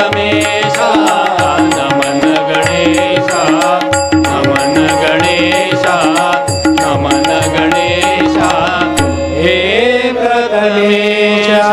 प्रथमेशा नमन गणेशा नमन गणेशा नमन गणेशा हे प्रथमेशा।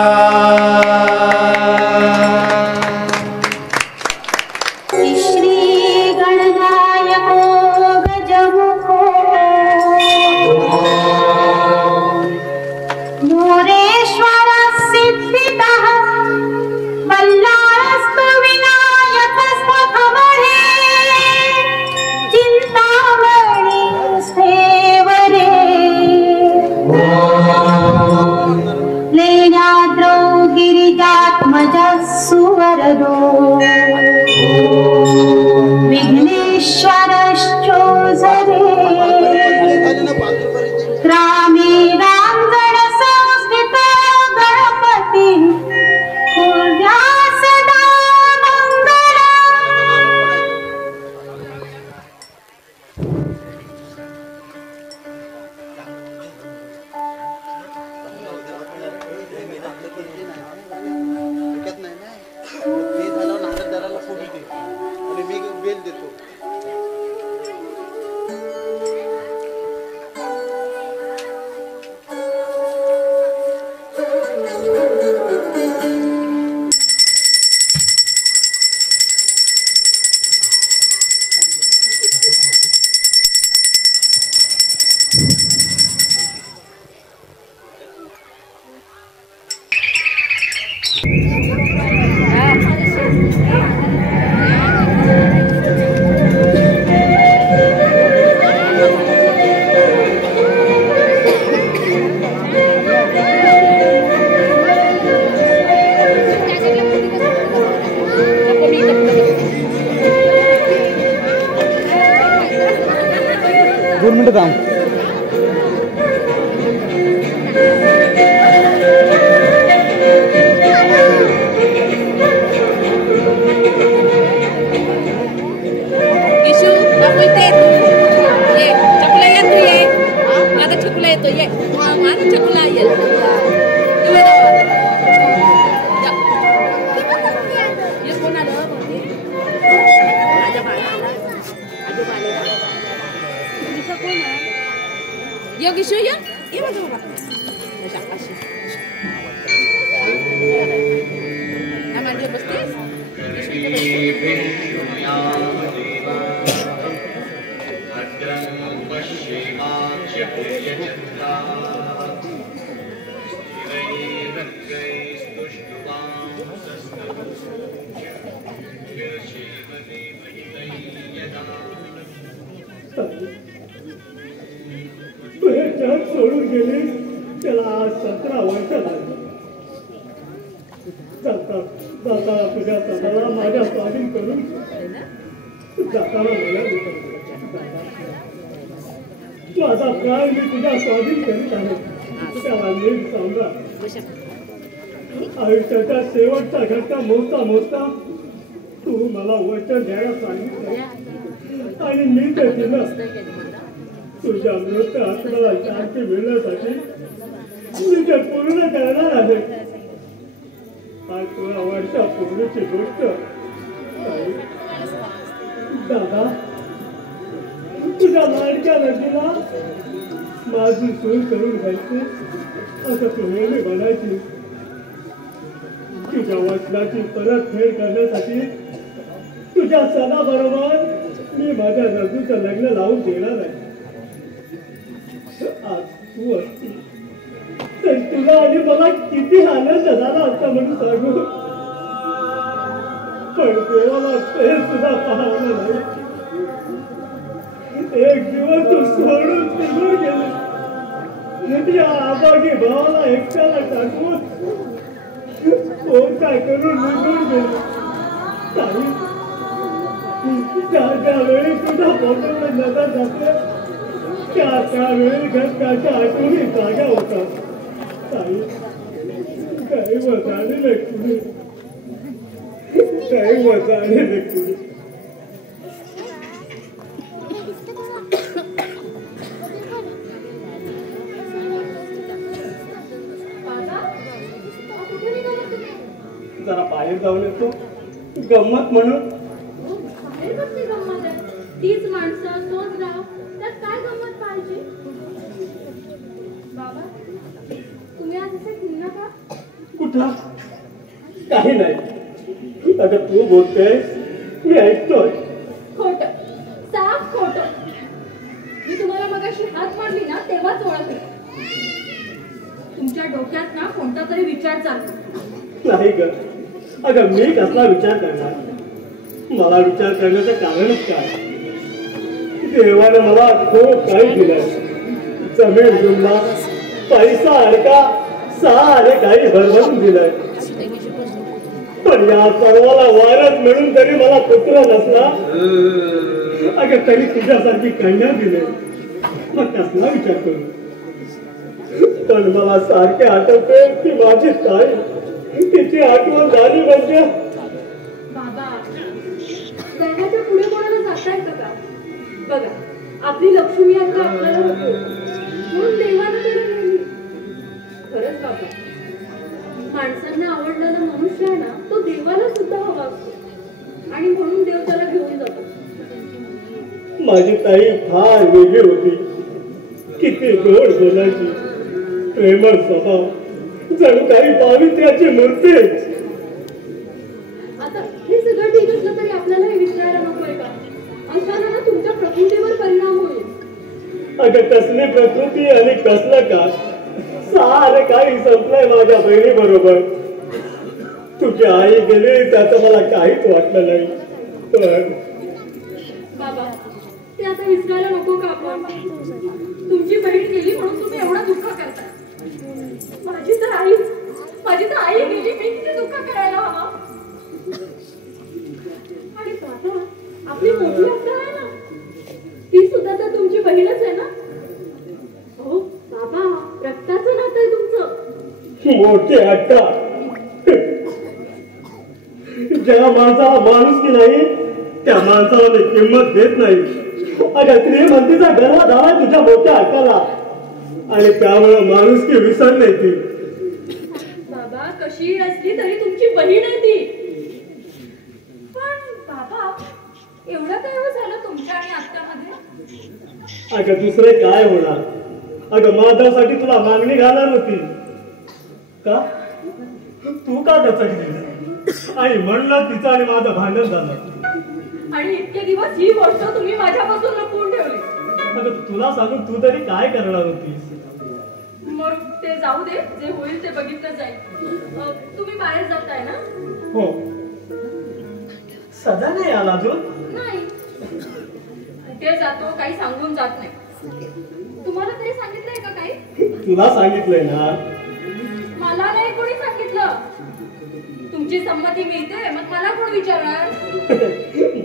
सोडून गेली त्याला आज 17 वर्ष झाली. जाता तुझ्या स्वतःला माझ्या स्वाधीन करून जाताना मला माझा प्राण मी तुझ्या स्वाधीन करीत आहे. त्याला नीट सांगा. आयुष्याच्या शेवटचा घटका मोजता मोजता तू मला वचन द्यायला सांगितलं आणि मी ते दिलं. तुझ्या मृत आत्म्याला शांती मिळण्यासाठी मी ते पूर्ण करणार आहे. आज 16 वर्षापूर्वीची गोष्ट. दादा तुझ्या लाडक्या नदीला माझी सोय करून घ्यायची असं तू नेहमी म्हणायची. तुझ्या वचनाची परतफेड करण्यासाठी तुझ्या सणाबरोबर मी माझ्या नदूचं लग्न लावून देणार आहे. आज तू असती तर तुला आणि मला किती आनंद झाला असता म्हणून सांगू. पण देवाला ते सुद्धा पाहणं नाही. एक दिवस तू सोडून निघून गेली. या आबागी भावाला एकट्याला टाकून कोण काय करून निघून गेले. ज्या वेळी तुझ्या फोटोला नजर जाते त्यावेळी घटकाच्या आठवणी जाग्या होतात. काही वजाने व्यक्ती काही वजाने व्यक्ती जरा बाहेर जाऊन येतो. गंमत म्हणून बाहेर कसली गंमत आहे? तीच माणसं, तोच गाव, त्यात काय गंमत पाहिजे? बाबा, तुम्ही आज असे खिन्न का? कुठला? काही नाही. आता तू बोलतेस, मी ऐकतोय. खोट, साफ खोट. मी तुम्हाला मगाशी हात मारली ना तेव्हाच ओळखले. तुमच्या डोक्यात ना कोणता तरी विचार चालतो. नाही ग. अगं मी कसला विचार करणार? मला विचार करण्याचं कारणच काय? देवाने मला खूप काही दिलंय. जमीन जुमला, पैसा अडका, सारे काही भरभरून दिलंय. पण या सर्वाला वारस मिळून जरी मला पुत्र नसला, अगं तरी तुझ्यासारखी कन्या दिले, मग कसला विचार करू? पण मला सारखे आठवते की माझी ताई, तिची आठवण झाली म्हणजे. बाबा, दैवाच्या पुढे कोणाला जाता येतं का? बघा, आपली लक्ष्मी आता आपल्याला नको म्हणून देवानं तिला नेली. खरंच बाबा, माणसांना आवडलेला मनुष्य आहे ना, तो देवाला सुद्धा हवा असतो आणि म्हणून देव त्याला घेऊन जातो. माझी ताई फार वेगळी होती. किती गोड बोलायची, प्रेमळ स्वभाव, जणू काही पावित्र्याची मूर्तीच. आता हे सगळं ठीक असलं तरी आपल्याला हे विचारायला नकोय का? अशानं ना तुमच्या प्रकृतीवर परिणाम होईल. अगं कसली प्रकृती आणि कसलं का? सारे काही संपलंय माझ्या बहिणी बरोबर. तुझी आई गेली त्याचं मला काहीच वाटलं नाही. पण बाबा, ते आता विसरायला नको का आपण? तुमची बहीण गेली म्हणून तुम्ही एवढं दुःख करताय. माझी तर आई गेली, मी किती दुःख करायला हवा? आणि बाबा, आपली मोठी अक्का आहे ना, ती सुद्धा तर तुमची बहीणच आहे ना? हो बाबा, रक्ताचं नातं आहे तुमचं. मोठी अक्का. ज्या माणसाला माणूस की नाही त्या माणसाला मी किंमत देत नाही. अगं श्रीमंतीचा गर्व झाला तुझ्या मोठ्या हक्काला आणि त्यामुळे माणूस की विसरले ती. बाबा, कशी असली तरी तुमची बहीण आहे ती. पण बाबा, एवढं काय हो झालं तुमच्या आणि आत्यामध्ये? अगं दुसरे काय होणार? अगं माधवसाठी तुला मागणी घालणार होती का? तू का दचकली? आणि म्हणलं तिचं आणि माझं भांडण झालं. आणि इतके दिवस ही गोष्ट तुम्ही माझ्यापासून लपवून ठेवली. अगं तुला सांगून तू तरी काय करणार होतीस? मग ते जाऊ दे, जे होईल ते बघितलं जाईल. तुम्ही बाहेर जाताय ना? हो. सजा नाही आला अजून? नाही, ते जातो, काही सांगून जात नाही. तुम्हाला तरी सांगितलंय का काही? तुला सांगितलंय ना. मला नाही कोणी सांगितलं. तुमची संमती मिळते, मग मला कोण विचारणार?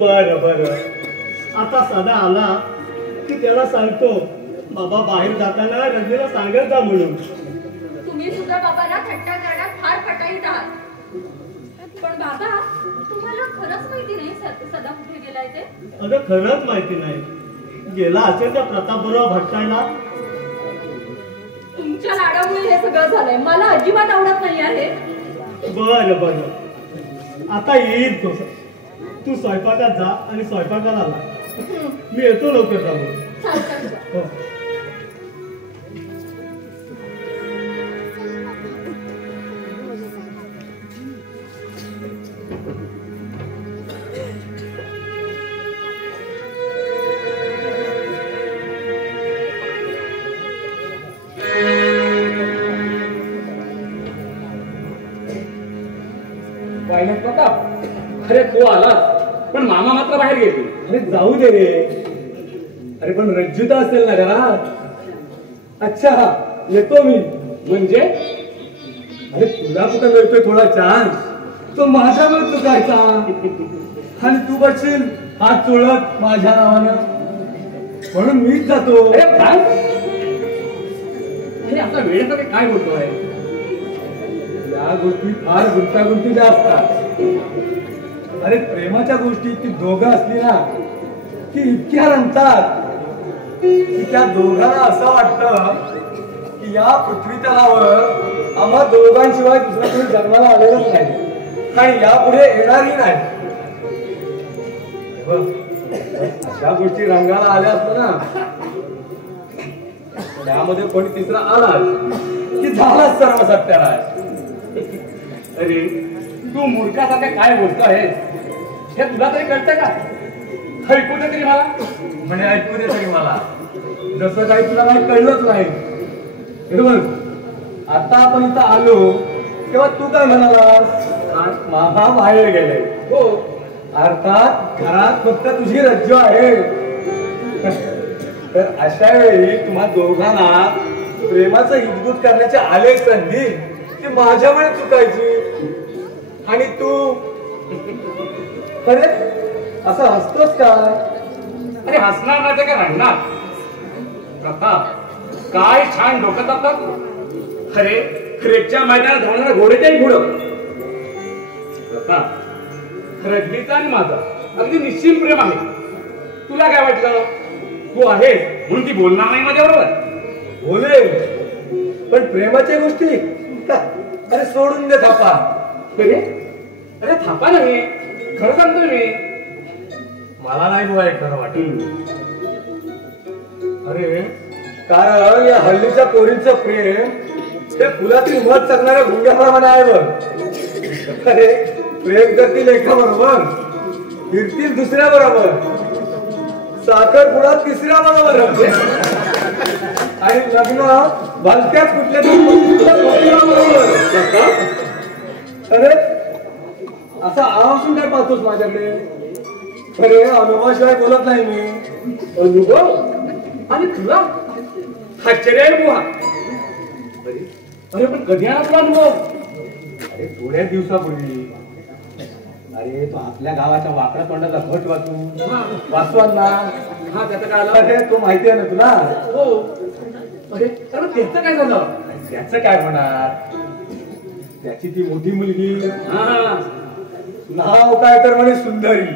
बरं बरं. आता सदा आला की त्याला सांगतो बाबा बाहेर जाताना रजनीला सांगत जा म्हणून. तुम्ही सुद्धा बाबाला थट्टा करण्यात फार पटाईत आहात. पण बाबा, तुम्हाला खरंच माहिती नाही सदा कुठे गेलाय ते? अगं खरंच माहिती नाही. गेला असेल त्या प्रतापबरोबर भटकायला. तुमच्या लाडामुळे हे सगळं झालंय. मला अजिबात आवडत नाही आहे. बरं बरं, आता येईल तू स्वयंपाकात जा आणि स्वयंपाकाला आला. मी येतो लवकर जाऊन. हो. अरे तू आलास, पण मामा मात्र बाहेर गेले. अरे जाऊ दे रे. अरे पण रज्जुता असेल ना घरात. अच्छा, येतो मी. म्हणजे अरे तुला कुठं मिळतोय थोडा चान्स? तो माझ्यावर चुकायचा आणि तू बसशील हात चोळत माझ्या नावानं, म्हणून मीच जातो. अरे काय? अरे आता वेळेसाठी काय बोलतोय? या गोष्टी फार गुंतागुंतीच्या असतात. अरे प्रेमाच्या गोष्टी ती दोघं असली ना की इतक्या रंगतात की त्या दोघांना असं वाटतं की या पृथ्वी तलावर आम्हा दोघांशिवाय दुसरं कोणी जन्माला आलेलंच नाही. आणि यापुढे येणारही नाही. अशा गोष्टी रंगाला आल्या असत ना, त्यामध्ये कोणी तिसरा आला की झालाच सर्व सत्यानाश. अरे तू मूर्खासारखं काय बोलतो आहे हे तुला तरी कळतं का? ऐकू दे तरी मला. म्हणे ऐकू दे तरी मला. जसं काही तुला काही कळलंच नाही. बरोबर. आता आपण इथं आलो तेव्हा तू काय म्हणालास? मामा बाहेर गेले. हो, अर्थात घरात फक्त तुझी रज्जू आहे. तर अशा वेळी तुम्हा दोघांना प्रेमाचं हितगुज करण्याची आले संधी ती माझ्यामुळे चुकायची. आणि तू अरे असं हसतोस काय? अरे हसणार नाही तर काय रडणार? प्रताप, काय छान डोकं चालतात. अरे रेच्या मैदानात धावणारा घोड्याच्याही घोडं. प्रताप, रजनीचा आणि माझा अगदी निश्चित प्रेम आहे. तुला काय वाटलं? तू आहेस म्हणून ती बोलणार नाही माझ्याबरोबर? बोलेल, पण प्रेमाच्या गोष्टी अरे सोडून दे थापा. अरे अरे थापा नाही, खरं सांगतोय मी. मला नाही बुवा हे खरं वाटत. अरे कारण या हल्लीच्या पोरींचं प्रेम ते फुलातील मध चकणाऱ्या गुंग्याप्रमाणे आहे बघ. अरे प्रेम करतील एका बरोबर, फिरतील दुसऱ्या बरोबर, साखरपुडा तिसऱ्या बरोबर, आणि लग्न भलत्याच कुठल्या तरी बरोबर. अरे असा आवाजून काय पाहतोस माझ्याकडे? अरे अनुभवाशिवाय बोलत नाही मी. अनुभव? आणि तुला आश्चर्य आहे बुवा. अरे पण कधी आला तुला अनुभव? अरे थोड्या दिवसापूर्वी. अरे तो आपल्या गावाच्या वाकडा तोंडाचा भट वाचवाल ना. हा, त्याचं काय आलं? अरे तो माहिती आहे ना तुला? हो. अरे अरे त्याचं काय झालं? त्याचं काय होणार? त्याची ती मोठी मुलगी, हा, नाव काय तर म्हणे सुंदरी.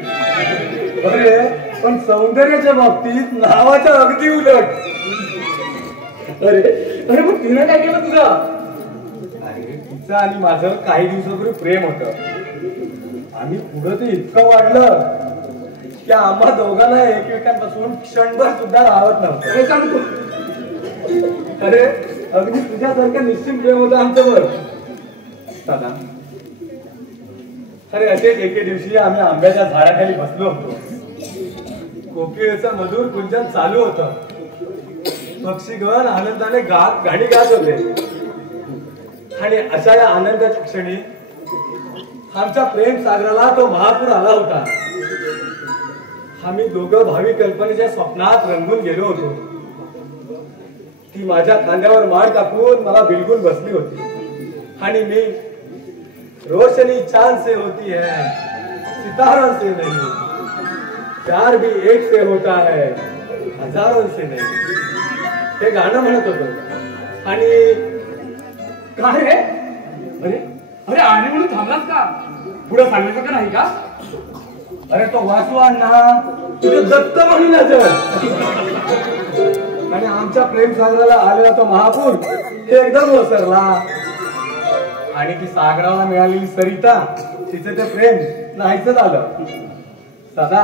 अरे पण सौंदर्याच्या बाबतीत नावाच्या अगदी उलट. अरे अरे पण तिनं काय केलं तुझं? अरे तिचं आणि माझं काही दिवसापूर्वी प्रेम होतं. आम्ही पुढं ते इतकं वाढलं की आम्हा दोघांना एकमेकांपासून क्षणभर सुद्धा राहत नव्हतं. काय सांगतो? अरे अगदी तुझ्यासारखं निश्चित प्रेम होतं आमच्यावर. दादा, अरे असेच एके दिवशी आम्ही आंब्याच्या झाडाखाली बसलो होतो. कोकिळेचं मधुर गुंजन चालू होतं. पक्षीगण आनंदाने गाणी गात होते. आणि अशा या आनंदाच्या क्षणी आमच्या प्रेम सागराला तो महापूर आला होता. आम्ही दोघं भावी कल्पनेच्या स्वप्नात रंगून गेलो होतो. ती माझ्या खांद्यावर माड टाकून मला बिलगून बसली होती. आणि मी रोशनी चांद से होती है, सितारों से नहीं, प्यार भी एक से होता है, हजारों से नहीं, हे गाणं म्हणत होतो. आणि काय रे? अरे अरे आणि म्हणून थांबलास का? पुढे सांगायचं का नाही का? अरे तो वाचू अण्णा तुझं दत्त म्हणून. आणि आमच्या प्रेम सागराला आलेला तो महापूर एकदम ओसरला. आणि ती सागराला मिळालेली सरिता, तिचं ते प्रेम नाहीच झालं. सदा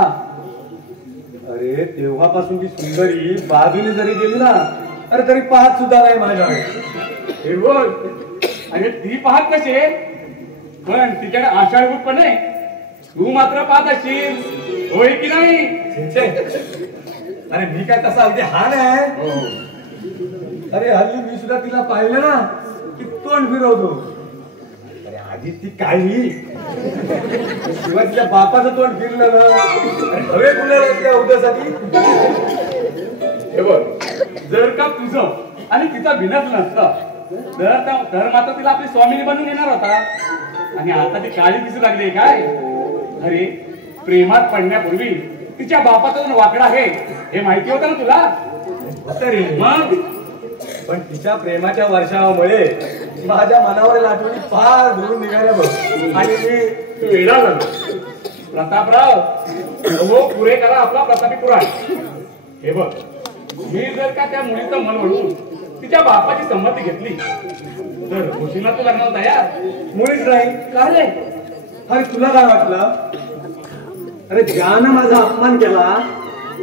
अरे तेव्हापासून ती सुंदरी बाजूने जरी गेली ना, अरे तरी पाहत सुद्धा नाही माझ्याकडे. हे बोल. अरे ती पाहत कशी आहे? पण तिच्याकडे आषाढभूतपणे तू मात्र पाहत असशील, होय की नाही? अरे मी काय तसा अगदी हा नाही. अरे हल्ली मी सुद्धा तिला पाहिलं ना की तोंड फिरवतो. अरे आधी ती काही शिवाय तिच्या बापाचं तोंड फिरलं ना, हवे कुणाला उद्यासाठी. हे बघ, जर का तुझं आणि तिचा विनत नसतं तर मात्र तिला आपली स्वामिनी बनवून येणार होता. आणि आता ती काळी दिसू लागली काय? अरे प्रेमात पडण्यापूर्वी तिच्या बापाचा जो वाकडा आहे हे माहिती होतं ना तुला? तरी मग पण तिच्या प्रेमाच्या वर्षामुळे माझ्या मनावरील आठवणी फार दूर निघाल्या बघ. आणि मी वेडा झालो. प्रतापराव, हो पुरे करा आपला प्रतापी पुराण. हे बघ, मी जर का त्या मुलीचं मन वळून तिच्या बापाची संमती घेतली तर होशील ना तू लग्नाला तयार? मुळीच नाही. का रे? अरे तुला काय वाटलं? अरे ज्यानं माझा अपमान केला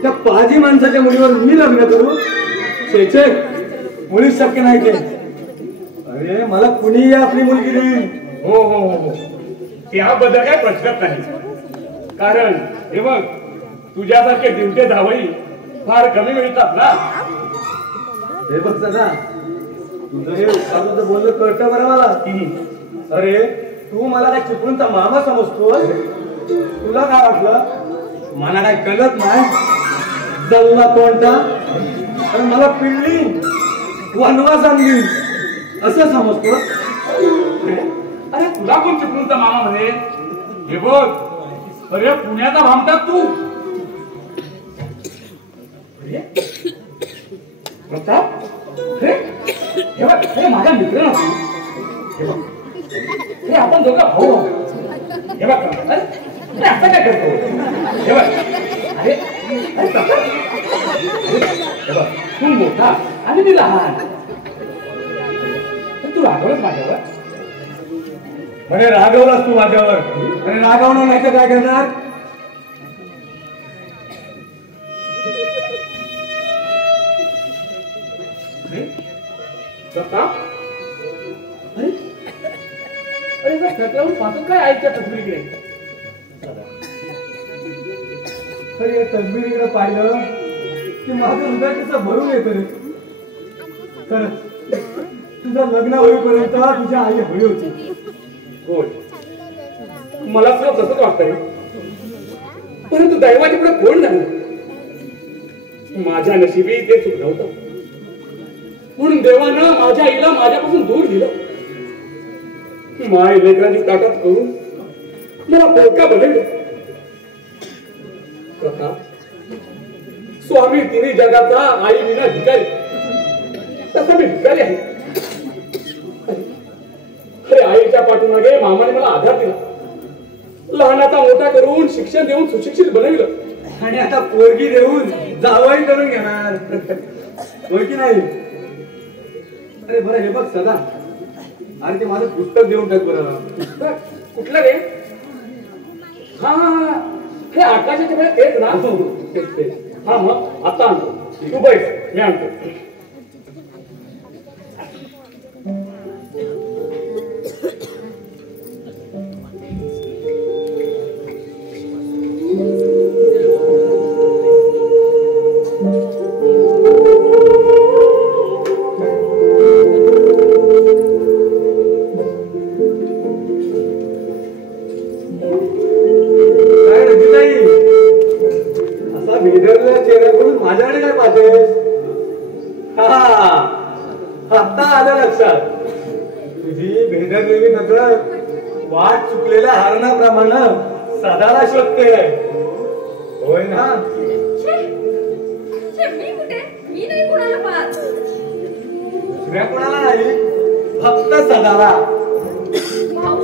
त्या पाजी माणसाच्या मुलीवर मी लग्न करू? शेचे मुळीच शक्य नाही ते. अरे मला कुणीही आपली मुलगी देईल. हो हो हो हो, त्याबद्दल काय प्रश्नच नाही. कारण हे बघ, तुझ्यासारखे दिवटे धावई फार कमी मिळतात ना. हे बघ सदा, तुझं हे उत्साहाचं बोलणं कळतं बरं मला. अरे तू मला काय चिपळूणचा मामा समजतोस? तुला काय वाटलं मला काय कळत नाही? जल्ला तोंडा अरे मला पिळली वनवा सांगली असं समजतोस? अरे तुला कोण चिपळूणचा मामा म्हणे? हे बघ, अरे पुण्याचा भामटा तू. प्रताप, अरे हे बघ, अरे माझा मित्र ना तू. हे बघ, अरे आपण दोघं भाऊ आहोत. हे बघ, अरे असं काय करतो? हे बघ, अरे अरे प्रताप, हे बघ, तू मोठा आणि मी लहान. तू रागवलंच माझ्यावर. म्हणे रागवलास तू माझ्यावर. आणि रागवणार नाही तर काय करणार? प्रताप, अरे अरे सत्यावरून पाहतो काय आईच्या तस्वीरीकडे. अरे या तस्बिरीकडे पाहिलं की माझं हृदय कसं भरून येतं रे. खरंच तुझं लग्न होईपर्यंत तुझ्या आई हवी होती. होय, मला सुद्धा तसंच वाटतंय. परंतु दैवाच्या पुढे कोण नाही. माझ्या नशिबी ते चुकलं होतं म्हणून देवानं माझ्या आईला माझ्यापासून दूर दिलं. माय लेकरांची ताकद करून मला पोरका बनवलं. प्रताप, स्वामी तिन्ही जगाचा आई विना भिकारी, तसा मी भिकारी आहे. अरे आईच्या पाठीमागे मामाने मला आधार दिला, लहानाचा मोठा करून शिक्षण देऊन सुशिक्षित बनविलं आणि आता पोरगी देऊन जावई करून घेणार. होय की नाही? अरे बरं हे बघ सदा, अरे ते माझं पुस्तक देऊन टाक बरं. कुठलं रे? हा हा हा, हे आकाशाच्या वेळेत तेच ना. तेच तेच. हा मग आता आणतो. तू बैठ, मी आणतो. माझ्याकडे काय पाहतेस? आता आलं लक्षात. तुझी भेदरलेली नजर वाट चुकलेल्या हरणाप्रमाणे सदाला शोधते. होय ना? मी कुठे? मी नाही कोणाला पाहत. दुसऱ्या कोणाला नाही, फक्त सदाला. भाऊ,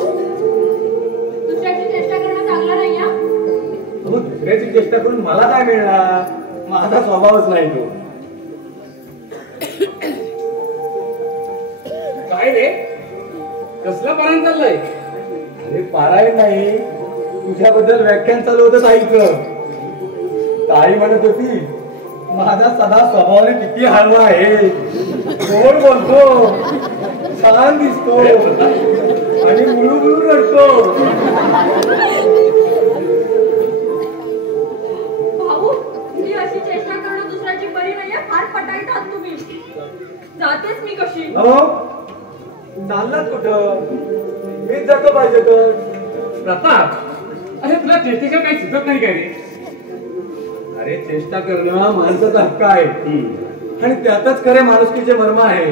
दुसऱ्याची चेष्टा करणं चांगलं नाही हा. हो, दुसऱ्याची चेष्टा करून मला काय मिळणार? माझा स्वभावच नाही तो. काय रे, कसलं पारायण चाललंय? अरे पारायण नाही, तुझ्याबद्दल व्याख्यान चालू होतं ताईचं. ताई म्हणत होती माझा सदा स्वभावाने किती हलवा आहे, गोड बोलतो, छान दिसतो आणि मुळू मुळू रडतो. भाऊ, ही अशी चेष्टा करणं दुसऱ्याची बरी नाहीये. फार पटायतात तुम्ही. जातेच मी कशी. हो, चाललात कुठं? मीच जातो पाहिजे तर. प्रताप, अरे तुला चेष्टेच्या काही सुचत नाही काय रे? अरे चेष्टा करणं माणसाचा हक्क आहे आणि त्यातच खरे माणुसकीचे मर्म आहे.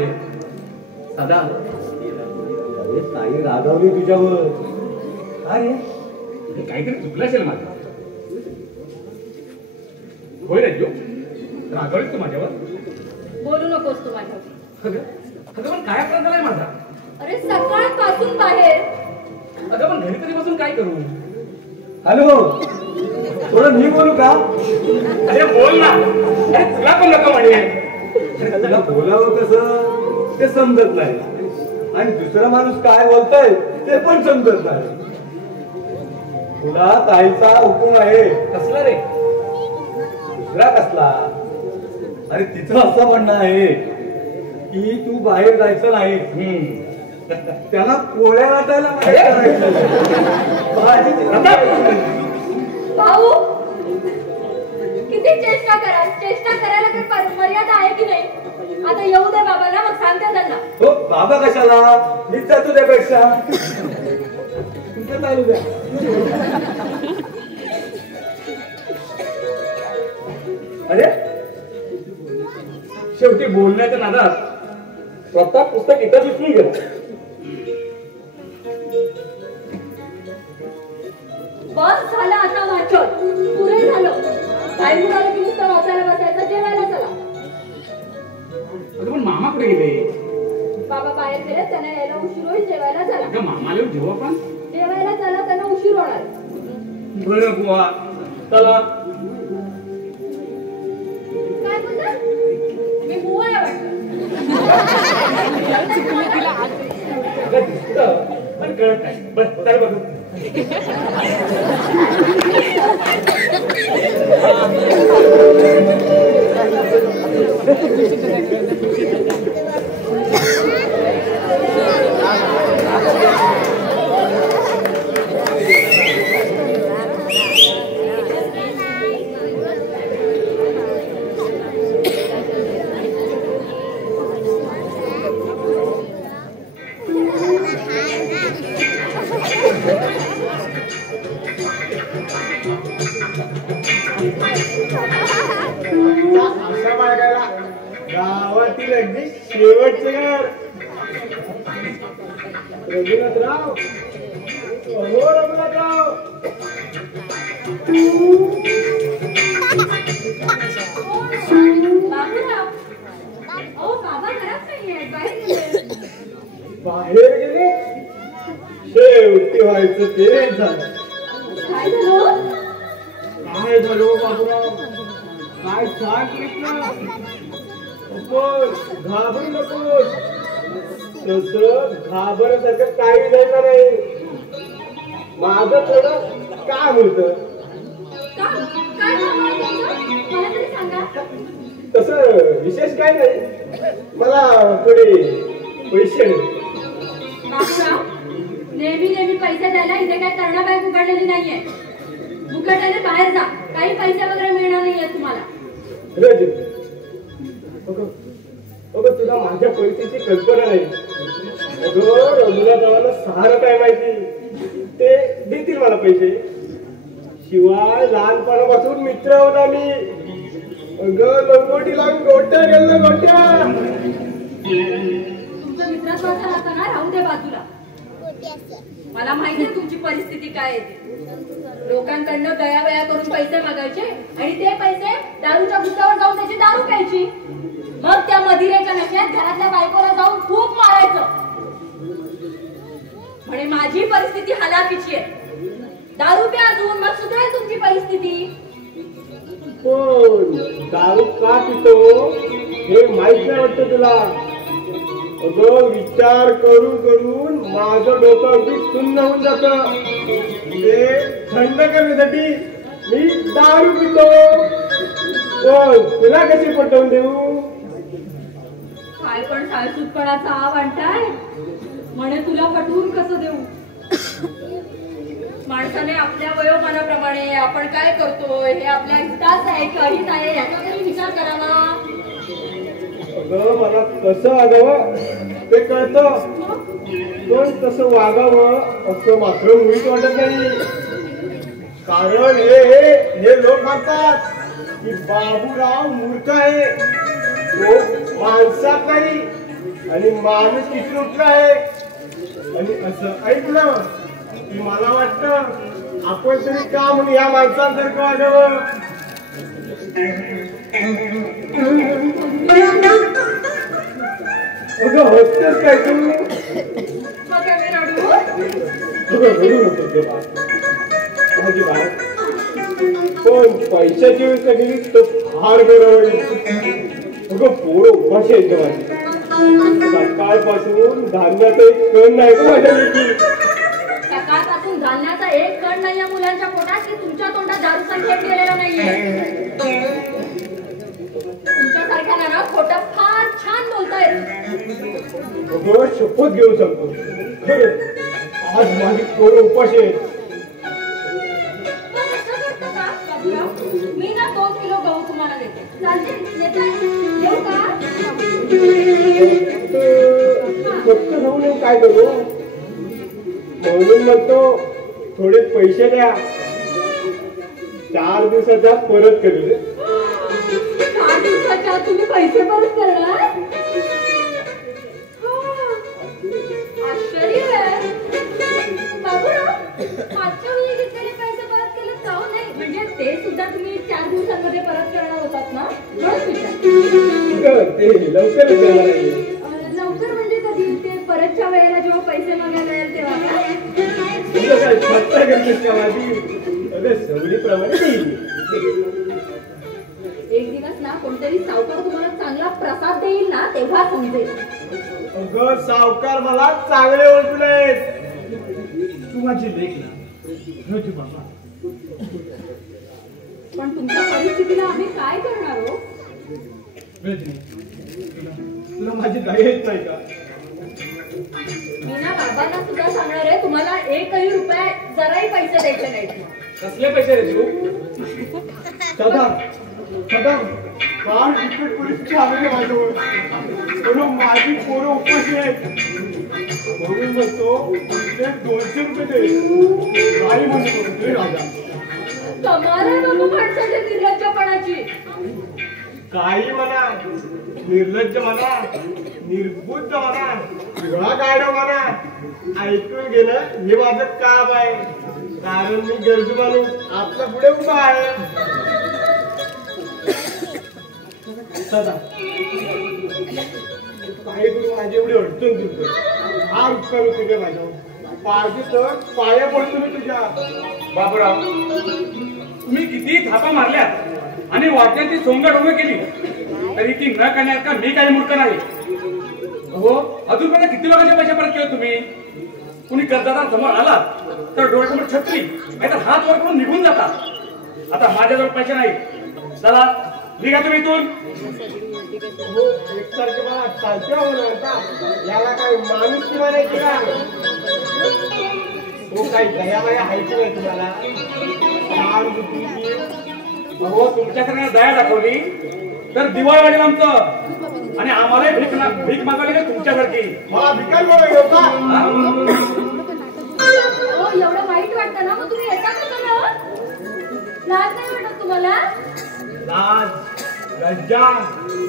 सदा, अरे ताई रागावली तुझ्यावर. अरे काहीतरी चुकलं असेल माझं. होय राजू, रागवलीस तू माझ्यावर? बोलू नकोस तू माझ्यावर. अगं पण काय अपराध झालाय माझा? अरे सकाळपासून बाहेर. अगं पण घरी तरी बसून काय करू? हॅलो, थोडं मी बोलू का? अरे बोल ना. अरे तुला पण नको म्हणे. तुला बोलावं कसं ते समजत नाही आणि दुसरा माणूस काय बोलतोय ते पण समजत नाही. तुला ताईचा हुकूम आहे. कसला रे? तुला कसला? अरे तिचं असं म्हणणं आहे की तू बाहेर जायचं नाही. त्याला पोळ्या वाटायला भाऊ किती चेष्टा करा, चेष्टा करायला काही मर्यादा आहे की नाही? आता येऊ दे बाबाला, मग सांगते त्यांना. हो बाबा कशाला, मीच जातो त्यापेक्षा. तुमचं चालू द्या. अरे शेवटी बोलण्याच्या नादात स्वतः पुस्तक इथं विसरून गेलं. बस झालं आता वाचन, पुरे झालं. काय म्हणाले की नुसतं वाचायला बसायचं, जेवायला चला. अगं पण मामा कुठे गेले? बाबा बाहेर गेले, त्यांना यायला उशीर होईल. जेवायला चला. अगं मामाला येऊन जेव्हा पण जेवायला चला, त्यांना उशीर होणार. बरं बुवा चला. काय बोलता? मी बुवा आहे वाटतं. अगं दिसतं पण कळत नाही. बस काय बघू. गावातील अगदी शेवटचे घर रघुनाथराव. हो रघुनाथराव. बाबूराव, अहो बाबा घरात नाहीये, बाहेर गेले. बाहेर गेले. शेवटी व्हायचं ते झालं. काय झालं? काय झालं बाबूराव? काय सांगितलं? घाबरू नकोस. तसं घाबरण्यासारखं काही झालं नाही. माझं थोडं काम होत. काय झालं तुमचं? मला तरी सांगा. तसं विशेष काय नाही. मला थोडे पैसे. बाबूराव, नेहमी नेहमी पैसे द्यायला इथे काय करणा बँक उघडलेली नाहीये. मुकट्याने बाहेर जा, काही पैसे वगैरे मिळणार नाहीये तुम्हाला. अगं तुला माझ्या पैशाची कल्पना नाही. अगं रघुनाथरावाला सारं काय माहिती. ते देतील मला पैसे. शिवाय लहानपणापासून मित्र होता मी. अगं लंगोटी लावून गोट्या गेलो गोट्या. तुमचं मित्रत्वाचा नाता ना राहू दे बाजूला. मला माहितीये तुमची परिस्थिती काय आहे ती. लोकांकडनं दयावया करून पैसे मागायचे आणि ते पैसे दारूच्या गुत्तावर जाऊन त्याची दारू प्यायची. मग त्या मदिरेच्या नशेत घरातल्या बायकोला जाऊन खूप मारायचं. म्हणे माझी परिस्थिती हलाखीची आहे. दारू प्या अजून, मग सुधारेल तुमची परिस्थिती. पण दारू का पितो हे माहित नाही वाटतं तुला. अगं विचार करून करून माझं डोकं अगदी सुन्न होऊन जातं. ते थंड करण्यासाठी मी दारू पितो. पण तुला कशी पटवून देऊ? काय पण साळसूदपणाचा आव आणताय. म्हणे तुला पटवून कसं देऊ? माणसाने आपल्या वयोमानाप्रमाणे आपण काय करतोय हे आपल्या हिताच आहे का हित आहे याचा तरी विचार करावा. अगं मला कसं वागावं ते कळतं. पण तसं वागावं असं मात्र मुळीच वाटत नाही. कारण हे लोक म्हणतात की बाबूराव मूर्ख आहे. तो माणसात नाही आणि माणूस किती उठला आहे. आणि असं ऐकलं की मला वाटतं आपण तरी का म्हणून या माणसांसारखं वागावं. अगं हसतेस काय तू? बघा मी रडू. रडू नको माझी बात. पण पैशाची वेळ गेली तर फार बरं होईल. अगं पोरं उपाशी येते माझी. सकाळपासून धान्याचं एक कण नाही का माझ्या लेकी. सकाळपासून घालण्याचा एक कण नाही या मुलांच्या पोटात की तुमच्या तोंडात दारूचा थेट गेलेला नाहीये. तुमच्यासारख्या ना खोटं फार छान बोलताय. शपथ घेऊ शकतो आज माझी पोरं उपाशी आहेत. मी ना 2 किलो गहू तुम्हाला देते. चालते येऊ का? फक्त राहून काय करू म्हणून म्हणतो थोडे पैसे द्या 4 दिवसाच्या परत करेल. 4 दिवसाच्या तुम्ही पैसे परत करणार? आश्चर्य आहे बाबूराव. मागच्या वेळी घेतलेले पैसे परत केले का हो? नाही म्हणजे ते सुद्धा तुम्ही 4 दिवसांमध्ये परत करणार होतात ना म्हणून विचार. ते लवकरच देणार आहे. लवकर म्हणजे कधी? ते परतच्या वेळेला जेव्हा पैसे मागायला येईल तेव्हा काय? तुझं काय फटका करतेस का माझी? अरे सवडीप्रमाणे देईल. एक दिवस ना कोणतरी सावकार तुम्हाला चांगला प्रसाद देईल ना तेव्हा समजेल. अगं सावकार मला चांगले ओळखले. तू माझी लेख ना बाबा. पण तुमच्या परिस्थितीला आम्ही काय करणार हो? तुला माझी दया येत नाही का? मी ना बाबांना सुद्धा सांगणार आहे तुम्हाला 1 रुपया जराही पैसे द्यायचे नाहीत. कसले पैसे रे तू? दादा फार तिकीट परिस्थिती आलेली माझ्यावर. म्हणून माझी पोरं उपाशी आहेत म्हणून म्हणतो ते 200 रुपये दे. काही म्हणतो राजा. कमाल आहे बाबा माणसाच्या निर्लज्जपणाची. काही म्हणा निर्लज्ज म्हणा निर्बुद्ध म्हणा किंवा गाडव म्हणा ऐकून घेणं हे माझं काम आहे. कारण मी गरजू माणूस आपल्या पुढे उभा आहे. दादा काही करू माझी एवढी अडचण तुझं हा उपकार होते का माझ्यावर? पाहिजे तर पाया पडतो मी तुझ्या. बाबूराव तुम्ही किती थापा मारल्यात आणि वाट्याची सोंगड उभी केली तरी ती न करण्यात का मी काही मूर्ख नाही. हो अजूनपर्यंत किती लोकांचे पैसे परत केले तुम्ही? कुणी कर्जदार समोर आला तर डोळ्यासमोर छत्री नाहीतर हात वर करून निघून जाता. आता माझ्याजवळ पैसे नाही. चला निघा तुम्ही इथून. हो एकसारखे मला चालते म्हणता याला काही माणूस किंवा नाही का? हो काही दयामाया आहे की नाही तुम्हाला? हो तुमच्याकडे दया दाखवली तर दिवाळवाडी आमचं आणि आम्हाला भीक मागवली का तुमच्यासारखी? मला भिकारी बोला येऊ का? हो एवढं वाईट वाटतं ना मग तुम्ही येता का? लाज नाही वाटत तुम्हाला? लाज लज्जा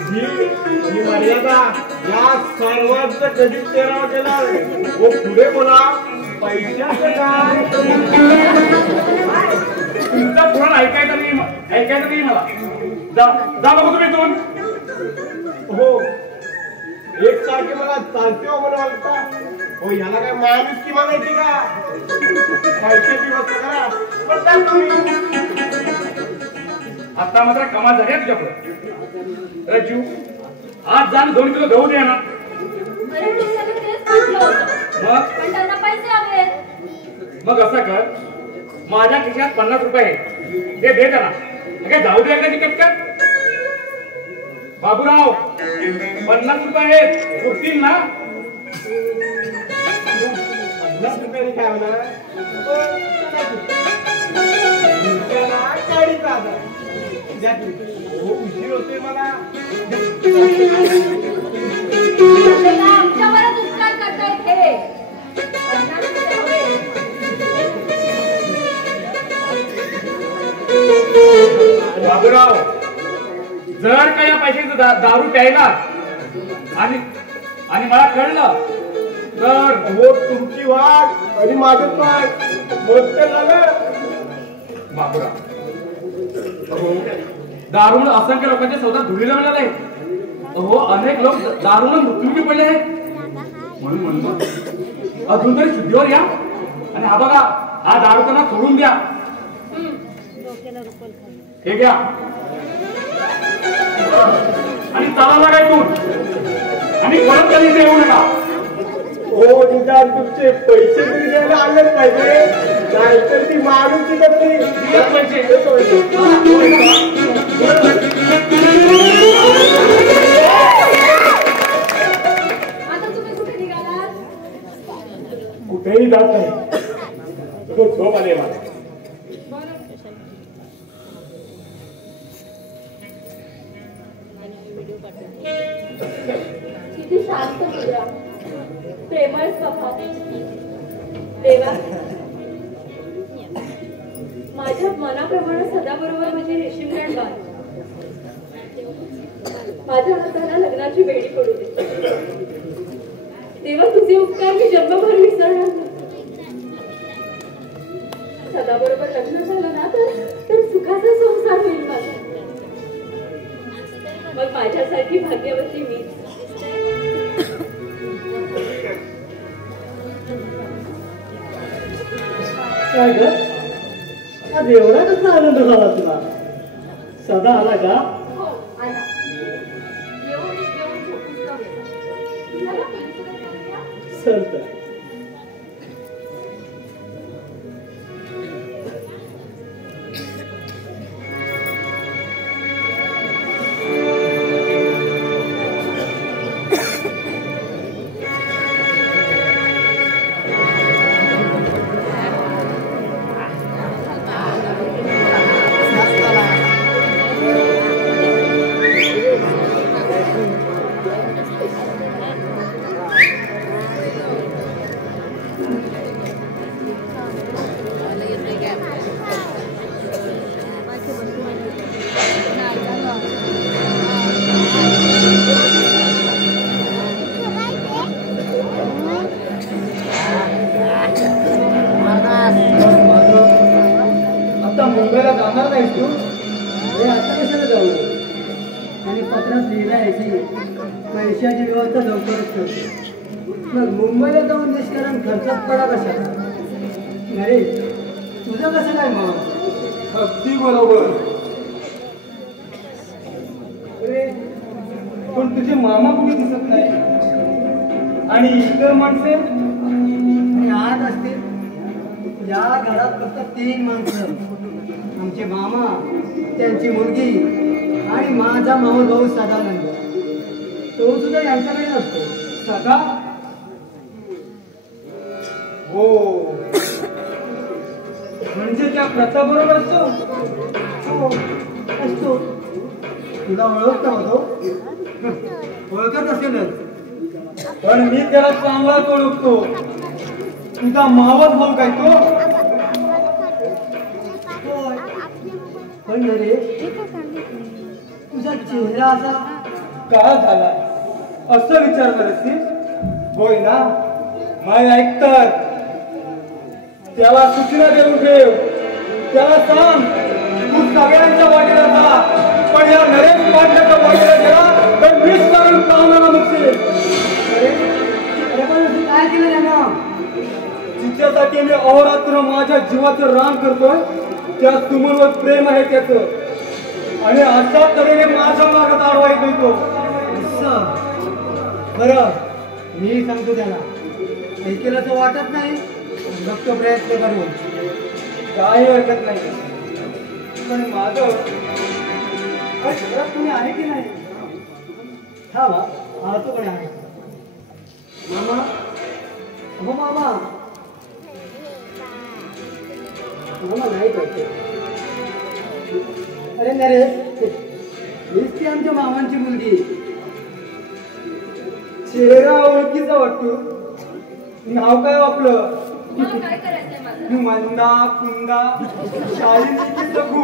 भीक आणि मर्यादा या सर्वांचं कधी तेरावा केला. व पुढे बोला पैशाचं काय? तुमचा पुराण ऐकायचं नाही मला. जा बघू तुम्ही इथून. हो एकसारखे मला चालते हो म्हणून म्हणता. हो याला काय माणूस की म्हणायची का? पैशाची व्यवस्था करा पण तुम्ही. आता मात्र कमाल झाली तुझ्याकडे. राजू आज जाण 2 किलो गहू द्या ना. अरे तुम्हाला तेच म्हटलं होतं. मग पण त्यांना पैसे हवे. मग असं कर माझ्या खिशात 50 रुपये आहेत ते दे त्यांना. काय जाऊ दे का तिकीट कर? बाबूराव 50 रुपये आहेत पुरतील ना? 50 रुपयाने काय होणार? उशीर होते मला. आमच्यावरच उपकार करतायत हे. 50 रुपये हवे. बाबूराव जर का या पैशाचं दारू प्यायला आणि मला कळलं तर हो तुमची वाट आणि माझं पाठ मग ते लागलं. बाबूराव दारूमुळे असंख्य लोकांचे सौदा धुळीला मिळाले आहेत. हो अनेक लोक दारूमुळे मृत्यूमुखी पडले आहेत. म्हणून म्हणतो अजून तरी शुद्धीवर या आणि हा बघा हा दारू त्यांना सोडून द्या. हे घ्या आणि चला लागा इथून आणि परत कधी येऊ नका. हो निदान तुमचे पैसे तरी द्यायला आलेच पाहिजे. नाहीतर ती मारूची बदली आता तुम्ही कुठे निघालात? कुठेही जात नाही तो झोप आले मला किती शांत मुलगा, प्रेमळ स्वभाव. देवा, माझ्या मनाप्रमाणे सदाबरोबर माझी रेशीमगाठ बांध. माझ्या हाताला लग्नाची बेडी पडू दे. देवा, तुझे उपकार मी जन्मभर विसरणार नाही. सदाबरोबर लग्न झालं ना तर सुखाचा संसार होईल माझा. मग माझ्यासारखी भाग्यवती मीच. काय ग आज एवढा कसा आनंद झाला तुला सदा आला का हो, आला. येऊन झोपून जाऊ दे. मला पेन्सिल करूया. चल तर आता मुंबईला जाणार नाहीस तू? हे आता कशाला जाऊ आणि पत्रात लिहिला यायची पैशाची व्यवस्था लवकरच करतो. मग मुंबईला जाऊन निष्कारण खर्चात पडा कशाला? अरे तुझं कसं काय मग? अगदी बरोबर. अरे पण तुझे मामा कुठे दिसत नाही आणि इतर माणसे? आणि आज असतील या घरात फक्त 3 माणसं. आमचे मामा, त्यांची मुलगी आणि माझा मावळ भाऊ सदानंद. तो सुद्धा यांच्याकडे असतो. सदा? हो, म्हणजे त्या प्रथा बरोबर असतो. हो असतो. तुला ओळखता होतो? ओळखत असेलच. पण मी त्याला चांगलाच ओळखतो. तुझा मावस भाऊ काय तो? होय. पण रे तुझा चेहरा असा का झाला असं विचारणार असतील? होय ना, माय ऐकतात. त्याला सूचना देऊन ठेव. त्याला सांग तू सगळ्यांच्या वाटेला जा, पण या नरेश पाटलाच्या वाटेला गेला तर मीच करून पाहुणाला मुक्ती. अरे पण असं काय केलं त्यानं? तिच्यासाठी मी अहोरात्र माझ्या जीवाचं रान करतोय. त्या सुमनवर प्रेम आहे त्याचं आणि अशा तऱ्हेने माझ्या मार्गात अडवायचा तो. असं बरं, मी सांगतो त्याला. ऐकेला तर वाटत नाही. बघतो प्रयत्न करून. काही हरकत नाही. पण माझं घरात कोणी आहे की नाही? हा वा आतोकडे आहे. मामा, हो मामा. मामा नाही पाहिजे. अरे नरेश, हीच ती आमच्या मामांची मुलगी. चेहरा ओळखीचा वाटतो. नाव काय आपलं? मग काय करायचंय माझं? मंदा, कुंदा, शालिनी की सखू?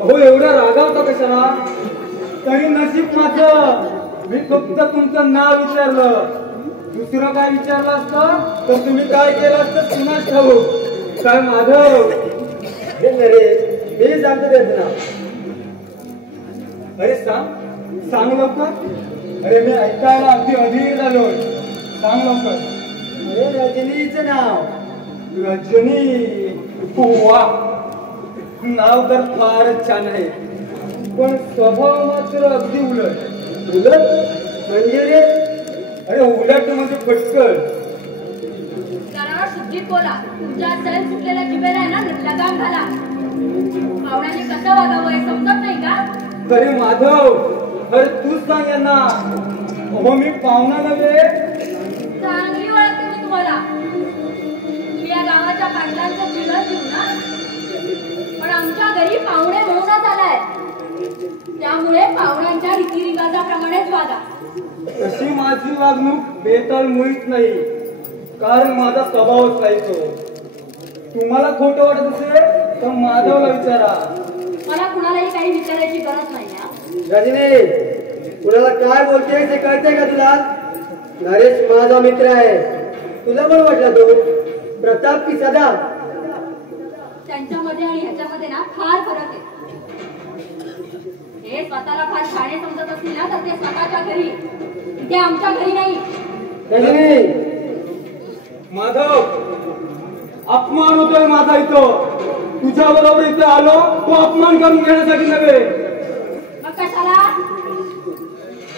हो, एवढा रागावता कशाला? तरी नशीब माझं मी फक्त तुमचं नाव विचारलं. दुसरं काय विचारलं असतं तर तुम्ही काय केलं असतं तुम्हाला ठाऊक. काय माधव? हे नरेश, मी सांगतो त्याचं नाव. अरे सांग लवकर. अरे मी ऐकायला अगदी अधीर झालोय. सांग लवकर. अरे रजनीचं नाव. रजनी? वा, नाव तर फारच छान आहे, पण स्वभाव मात्र अगदी उलट. उलट म्हणजे रे? अरे उलट म्हणजे फटकळ. जरा शुद्धीत बोला. तुमच्या सैल सुटलेल्या जिभेला आहे ना लगाम घाला. पाहुण्याने कसं वागावं हे समजत नाही का? अरे माधव, अरे तूच सांग यांना. हो मी पाहुणा नव्हे. चांगली ओळखते मी तुम्हाला. तुम्ही या गावाच्या पाटलांचं चिलर घेऊ ना, पण आमच्या घरी पाहुणे म्हणूनच आलाय. त्यामुळे पाहुण्यांच्या रीतिरिवाजाप्रमाणेच वागा. अशी माझी वागणूक बेताल मुळीच नाही, कारण माझा स्वभावच नाही तो. तुम्हाला खोटं वाटत असेल तर माधवला विचारा. मला कुणालाही काही विचारायची गरज नाही. रजनी, कुणाला काय बोलते ते कळतंय का तुला? नरेश माझा मित्र आहे. तुला पण वाटला तो प्रताप की सदा? त्यांच्यामध्ये आणि ह्याच्यामध्ये ना फार फरक आहे. हे स्वतःला फार छाणे समजत असतील ना तर ते स्वतःच्या घरी, ते आमच्या घरी नाही. रजनी, माधव, अपमान होतोय माझा इथं. तुझ्या बरोबर इथे आलो तो अपमान करून घेण्यासाठी नव्हे. मग कशाला?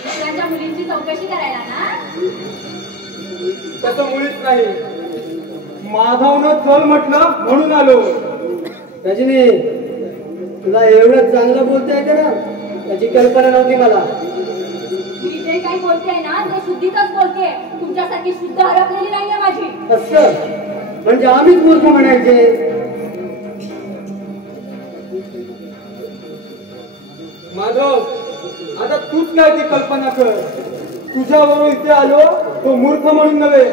त्यांच्या मुलींची चौकशी करायला ना? तसं मुळीच नाही. माधवनं चल म्हटलं म्हणून आलो. रजनी, तुला एवढं चांगलं बोलता येते ना, त्याची कल्पना नव्हती मला. मी जे काही बोलतेय ना ते शुद्धीतच बोलतेय. तुमच्यासारखी शुद्ध हरपलेली नाहीये माझी. असं म्हणजे आम्हीच मूर्ख म्हणायचे? माधव, आता तूच काय ती कल्पना कर. तुझ्याबरोबर इथे आलो तो मूर्ख म्हणून नव्हे.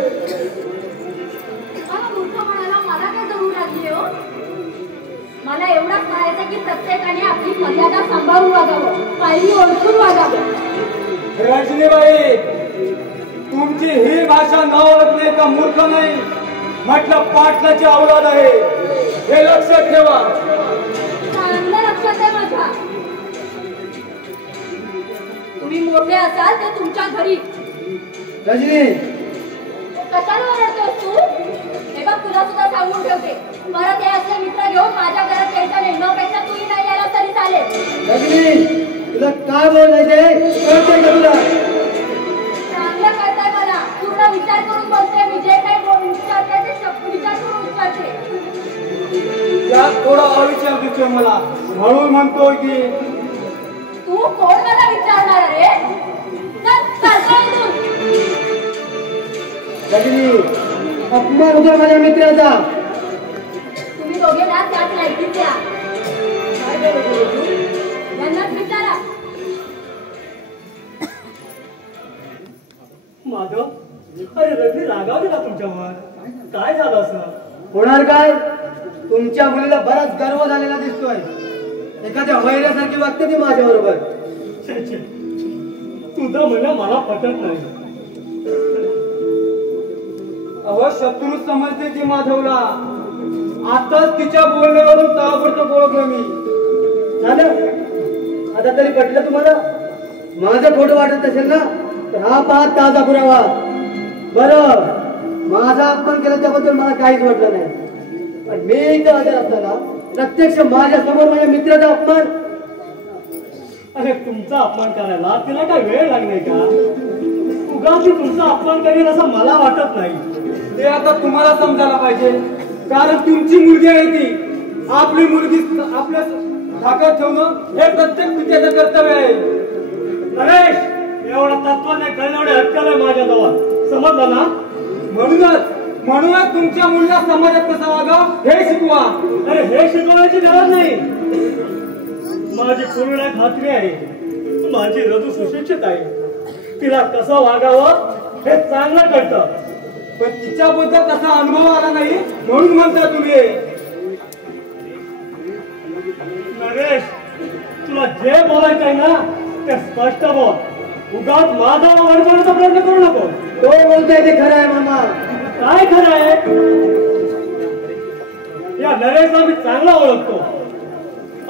मूर्ख म्हणायला मला काय जरूर लागली हो? मला एवढंच म्हणायचं की प्रत्येकाने आपली मर्यादा सांभाळून वागावं, पायरी ओळखून वागावं. रजनीबाई, तुमची ही भाषा न ओळखणे का मूर्ख नाही म्हटलं पाटलाची औलाद आहे हे लक्षात ठेवा. चांगलं लक्षात आहे माझ्या. तुम्ही मोठे असाल ते तुमच्या घरी. रजनी, कशाला ओरडतोस तू? हे बघ, तुला सुद्धा सांगून ठेवते, परत हे असले मित्र घेऊन माझ्या घरात यायचा नाही. न पेक्षा तुम्ही नाही आला तरी चालेल. रजनी, तुला काय बोलायचंय कळतंय का तुला? चांगलं कळतंय मला. पूर्ण विचार करून बोलते मी. जे काही विचारते ते विचार करून विचारते. त्यात थोडा अविचार दिसतोय मला, म्हणून म्हणतोय की तू कोण मला विचारणार रे? रजनी, अपमान होतोय माझ्या मित्राचा. तुम्ही दोघे ना त्याच लाईटीत द्या. काय बोलतो तू? यांनाच विचारा. माधव, अरे रजनी रागावली का तुमच्यावर? काय झालं असं? होणार काय? तुमच्या मुलीला बराच गर्व झालेला दिसतोय. एखाद्या वैऱ्यासारखी वागते ती माझ्या बरोबर. तुझं म्हणणं मला पटत नाही. अहो, शत्रू समजते ती माधवला. आताच तिच्या बोलण्यावरून ताबडतोब ओळखलं मी. झालं? आता तरी पटलं तुम्हाला? माझं खोटं वाटत असेल ना तर हा पहा ताजा पुरावा. बरं, माझा अपमान केला त्याबद्दल मला काहीच वाटलं नाही, पण मी इथं हजर असताना प्रत्यक्ष माझ्या समोर माझ्या मित्राचा अपमान. अरे तुमचा अपमान करायला तिला काय वेळ लागणार का? उगाच तुमचा अपमान करेल असं मला वाटत नाही. ते आता तुम्हाला समजायला पाहिजे, कारण तुमची मुलगी आहे ती. आपली मुलगी आपल्या धाकात ठेवणं हे प्रत्येक पित्याचं कर्तव्य आहे. नरेश, एवढा तत्वाने कळवडे हटकलंय माझ्याजवळ, समजलं ना? म्हणूनच तुमच्या मुलीला समाजात कसा वागावं हे शिकवा. अरे हे शिकवण्याची गरज नाही. माझी पूर्ण खात्री आहे, माझी रजू सुशिक्षित आहे. तिला कसं वागावं हे चांगलं कळतं. पण तिच्याबद्दल तसा अनुभव आला नाही म्हणून म्हणता तुम्ही. नरेश, तुला जे बोलायचं आहे ना ते स्पष्ट बोल. उगाच माझा वडवण्याचा प्रयत्न करू नको. तो बोलतोय ते खरं आहे मामा. काय खरं आहे? या नरेशला मी चांगला ओळखतो.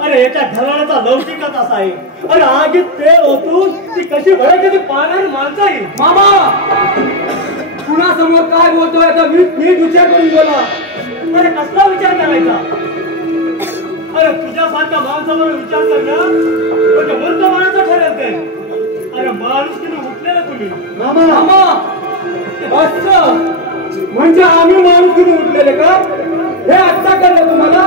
अरे याच्या घराण्याचा लौकिकच असा आहे. अरे आगीत तेल ओतून ती कशी भडकते ती पाण्याने माणसं येईल. मामा, कुणासमोर काय बोलतोय आता मी विचार करून बोला. अरे कसला विचार करायचा? अरे तुझ्यासारख्या माणसावर विचार करणं म्हणजे मूर्ख माणसाचं ठरेल ते. अरे माणूस तुम्ही उठले ना तुम्ही. मामा, मामा, असं म्हणजे आम्ही माणूस तुम्ही उठलेले का? हे आत्ता कळलं तुम्हाला?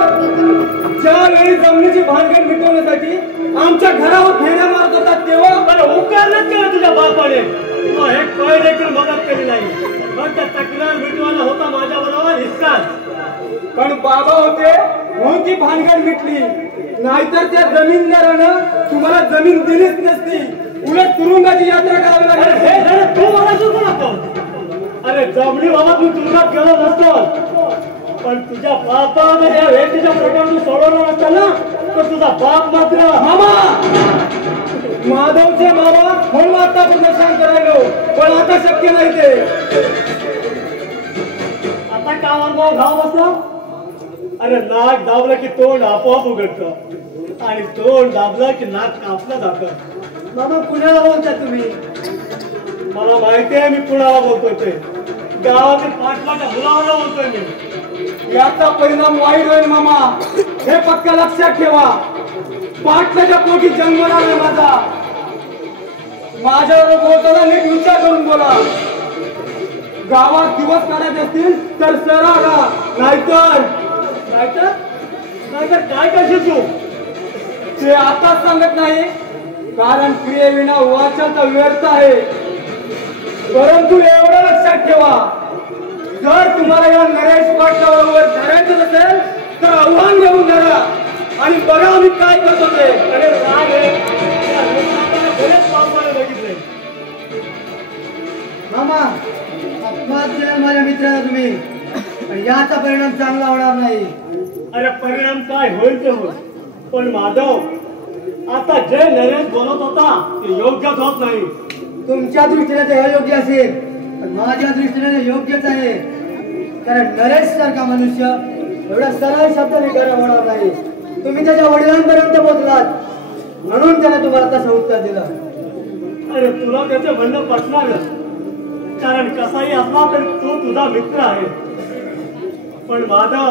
ज्यावेळी जमिनीची भानगड मिटवण्यासाठी आमच्या घरावर फेऱ्या मारत होतात तेव्हा उकारलंच केलं तुझ्या बापाने. तुला हे कळ देखील मदत केली नाही. मग त्या तक्रार मिटवायला होता माझ्या बरोबर इतकाच. पण बाबा होते म्हणून ती भानगड मिटली. नाहीतर त्या जमीनदारानं तुम्हाला जमीन दिलीच नसती. उलट तुरुंगाची यात्रा करावी लागली. हे तू मला सुरू नको. अरे जमली बाबा तू तुरुंगात गेलो नसतो. पण तुझ्या बापाने या वेटीच्या प्रकार तू सोडवलं नसतं ना तर तुझा बाप मात्र मामा माधवचे मामा म्हणून आतापर्यंत शांत राहिलो. पण आता शक्य नाही ते. आता का अनुभव घाव बसला? अरे नाक दाबलं की तोंड आपोआप उघडतं आणि तोंड दाबलं की नाक कापलं जातं. मामा कुणाला बोलता तुम्ही? मला माहिती आहे मी कुणाला बोलतोय ते. गावातील पाटलाच्या मुलाला बोलतोय मी. याचा परिणाम वाईट होईल मामा. हे पक्का लक्षात ठेवा. पाटलाच्या पोटी जन्मला आहे माझा. माझ्यावर बोलताना नीट विचार करून बोला. गावात दिवस काढायचे असतील तर सरळ राहा. नाहीतर काय करशील तू? ते आताच सांगत नाही कारण क्रियेविना वाचन तर व्यर्थ आहे. परंतु एवढं लक्षात ठेवा जर तुम्हाला या नरेश पाटलाबरोबर धरायचं नसेल तर आव्हान घेऊन धरा आणि बघा आम्ही काय करतो ते. अरे राग आहे. या लोकांना बरेच पावसाळे बघितले. मामा अपवाद केला माझ्या मित्राला तुम्ही. पण याचा परिणाम चांगला होणार नाही. अरे परिणाम काय होईल ते होईल. पण माधव आता जे नरेश बोलत होता ते योग्यच होत नाही. तुमच्या दृष्टीने ते अयोग्य असेल पण माझ्या दृष्टीने ते योग्यच आहे. कारण नरेश सारखा मनुष्य एवढा सरळ शब्दाने गरम होणार नाही. तुम्ही त्याच्या वडिलांपर्यंत पोहोचलात म्हणून त्याने तुम्हाला तसं उत्तर दिलं. अरे तुला त्याचे म्हणणं पटणारच. कारण कसाही असला तरी तो तुझा मित्र आहे. पण माधव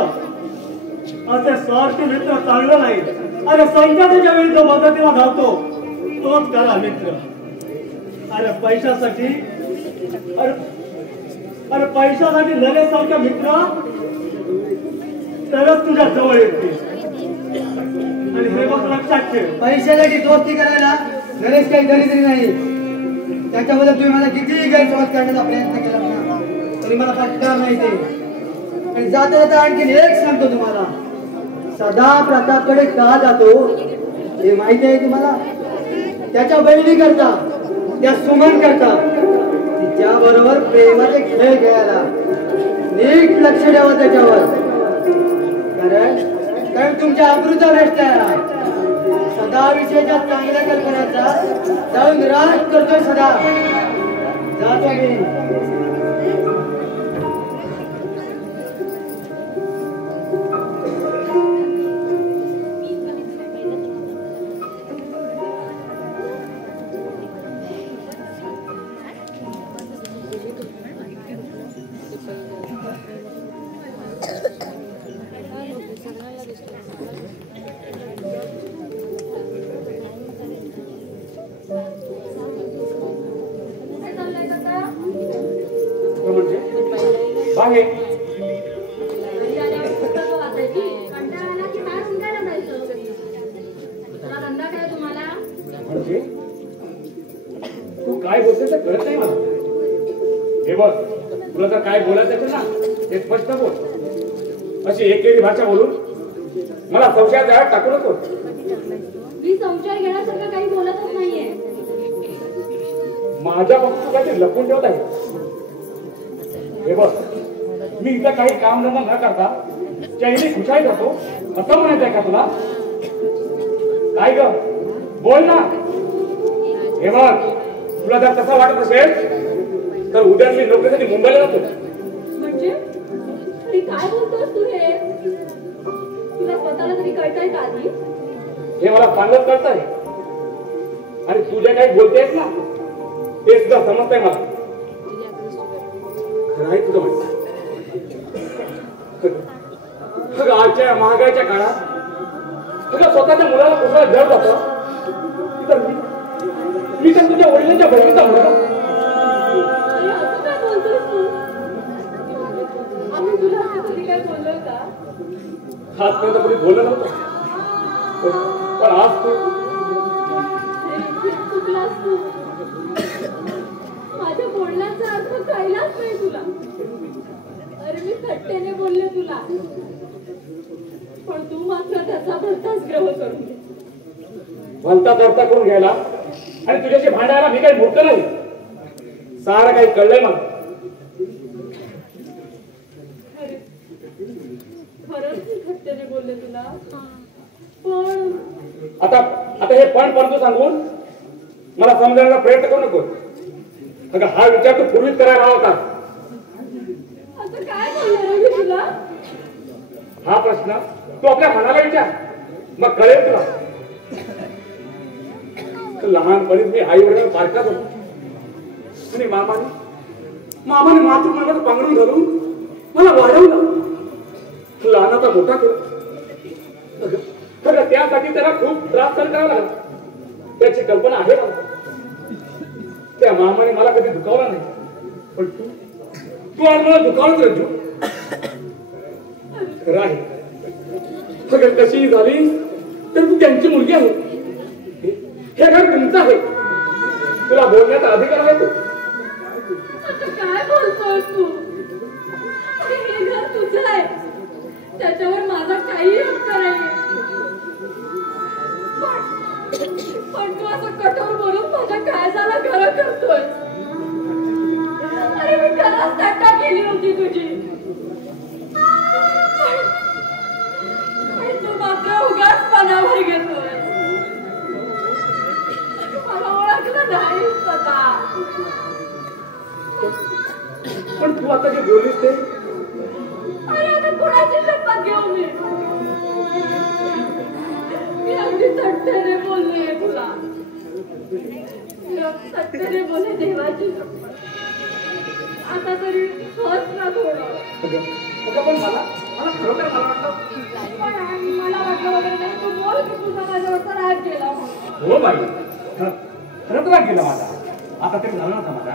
असे स्वार्थी मित्र चांगलं नाही. अरे संकटाच्या वेळी जो मदतीला धावतो तोच खरा मित्र. अरे पैशासाठी पैशासाठी नरेसारखा मित्र तरच तुझ्या जवळ येते. आणि हे मग लक्षात ठेव. पैशासाठी दोस्ती करायला नरेश काही दरिद्री नाही. त्याच्याबद्दल तुम्ही मला कितीही गैरसमज करण्याचा प्रयत्न केला ना तरी मला पटणार नाही ते. आणि जाता जाता आणखी एक सांगतो तुम्हाला. सदा प्रतापकडे का जातो हे माहिती आहे तुम्हाला? त्याच्या बहिणी करता त्या सुमन करता तिच्या बरोबर प्रेमाचे खेळ खेळायला. नीट लक्ष द्यावं त्याच्यावर. कारण तुमच्या अमृता भेटत आहे. सदा विषयाच्या चांगल्या कल्पनाचा जाऊन राज करतोय सदा. जातो मी. बागे म्हणजे तू काय बोलते ते कळत नाही मला. हे बघ तुला जर काय बोलायचं असेल ना ते स्पष्ट बोल. अशी एकेरी भाषा बोलून मला संशयात जाळ्यात टाकू नको. मी संशय घेण्यासारखं काही बोलतच नाहीये. माझ्या बाबतीत तू काहीतरी लपून ठेवत आहे. हे बघ मी इथं काही काम धंदा न करता चैनी खुशाई करतो असं म्हणायचंय का तुला? काय ग बोल ना. हे बघ तुला जर तसं वाटत असेल तर उद्या मी नोकरीसाठी मुंबईला जातो. म्हणजे अरे काय बोलतोस तू हे? तुला स्वतःला तरी कळतंय का आधी? हे मला चांगलंच कळतंय. आणि तुझे काही बोलतेस ना ते सुद्धा समजतंय मला. नाही तुझं म्हणणं आजच्या महागाईच्या काळात तुला स्वतःच्या मुलाला कुठला जड जातं तर मी तर तुझ्या वडिलांच्या बहिणीचा म्हणतो. अरे असं काय बोलतोस तू? काय बोललोय का? आजपर्यंत कोणी बोललं नव्हतं, पण आज तू चुकलास तू. माझ्या बोलण्याचा अर्थ कळलाच नाही तुला. अरे मी थट्टेने बोलले तुला, पण तू मात्र त्याचा भलताच ग्रह करून घे. भलता करता करून घ्यायला आणि तुझ्याशी भांडायला मी काही मूर्ख नाही. सारं काही कळलंय मला. खरंच मी थट्टेने बोलले तुला, पण आता हे पण तू सांगून मला समजायला प्रयत्न करू नको. अगं हा विचार तू पूर्वीच करायला हवा होता. असं काय बोलले रे मी तुला? हा प्रश्न तू आपल्या मनाला विचार, मग कळेल तुला. लहानपणी मी आई वडिलांना बारकाच होतो आणि मामाने मातृमनाला पांघरून घालून मला वाढवलं, लहानाचा मोठा केला. त्यासाठी त्याला खूप त्रास सहन करावा लागला. त्याची कल्पना आहे मला. त्या मामाने मला कधी दुखावला नाही, पण तू आज मला दुखावत रंजू. खरं आहे, अगर कशी झाली तर तू त्यांची मुलगी आहे. हे घर तुमचं आहे, तुला बोलण्याचा अधिकार आहे. तू आता काय बोलतोय तू? अरे हे घर तुझं आहे, त्याच्यावर माझा काही हक्क नाही. पण तू असं कठोर बोलून माझ्या काळजाला घर करतोय. अरे मी खरंच थट्टा केली होती तुझी, तू मात्र उगाच पणावर घेतोय. मला ओळखलं नाहीस आता. पण तू आता जे बोललीस ते, अरे आता कोणाची शपथ घेऊ मी अगदी थट्टेने बोलले तुला. थट्टेने बोले देवाची शपथ. आता तरी हस ना थोडं. पण मला खरोखर मला वाटतं, मला वाटलं वगैरे नाही. तू बोल की तुझा माझ्यावरचा राग गेला म्हणून. हो बाई, खरंच राग गेला माझा. आता तरी झालं नव्हता माझा.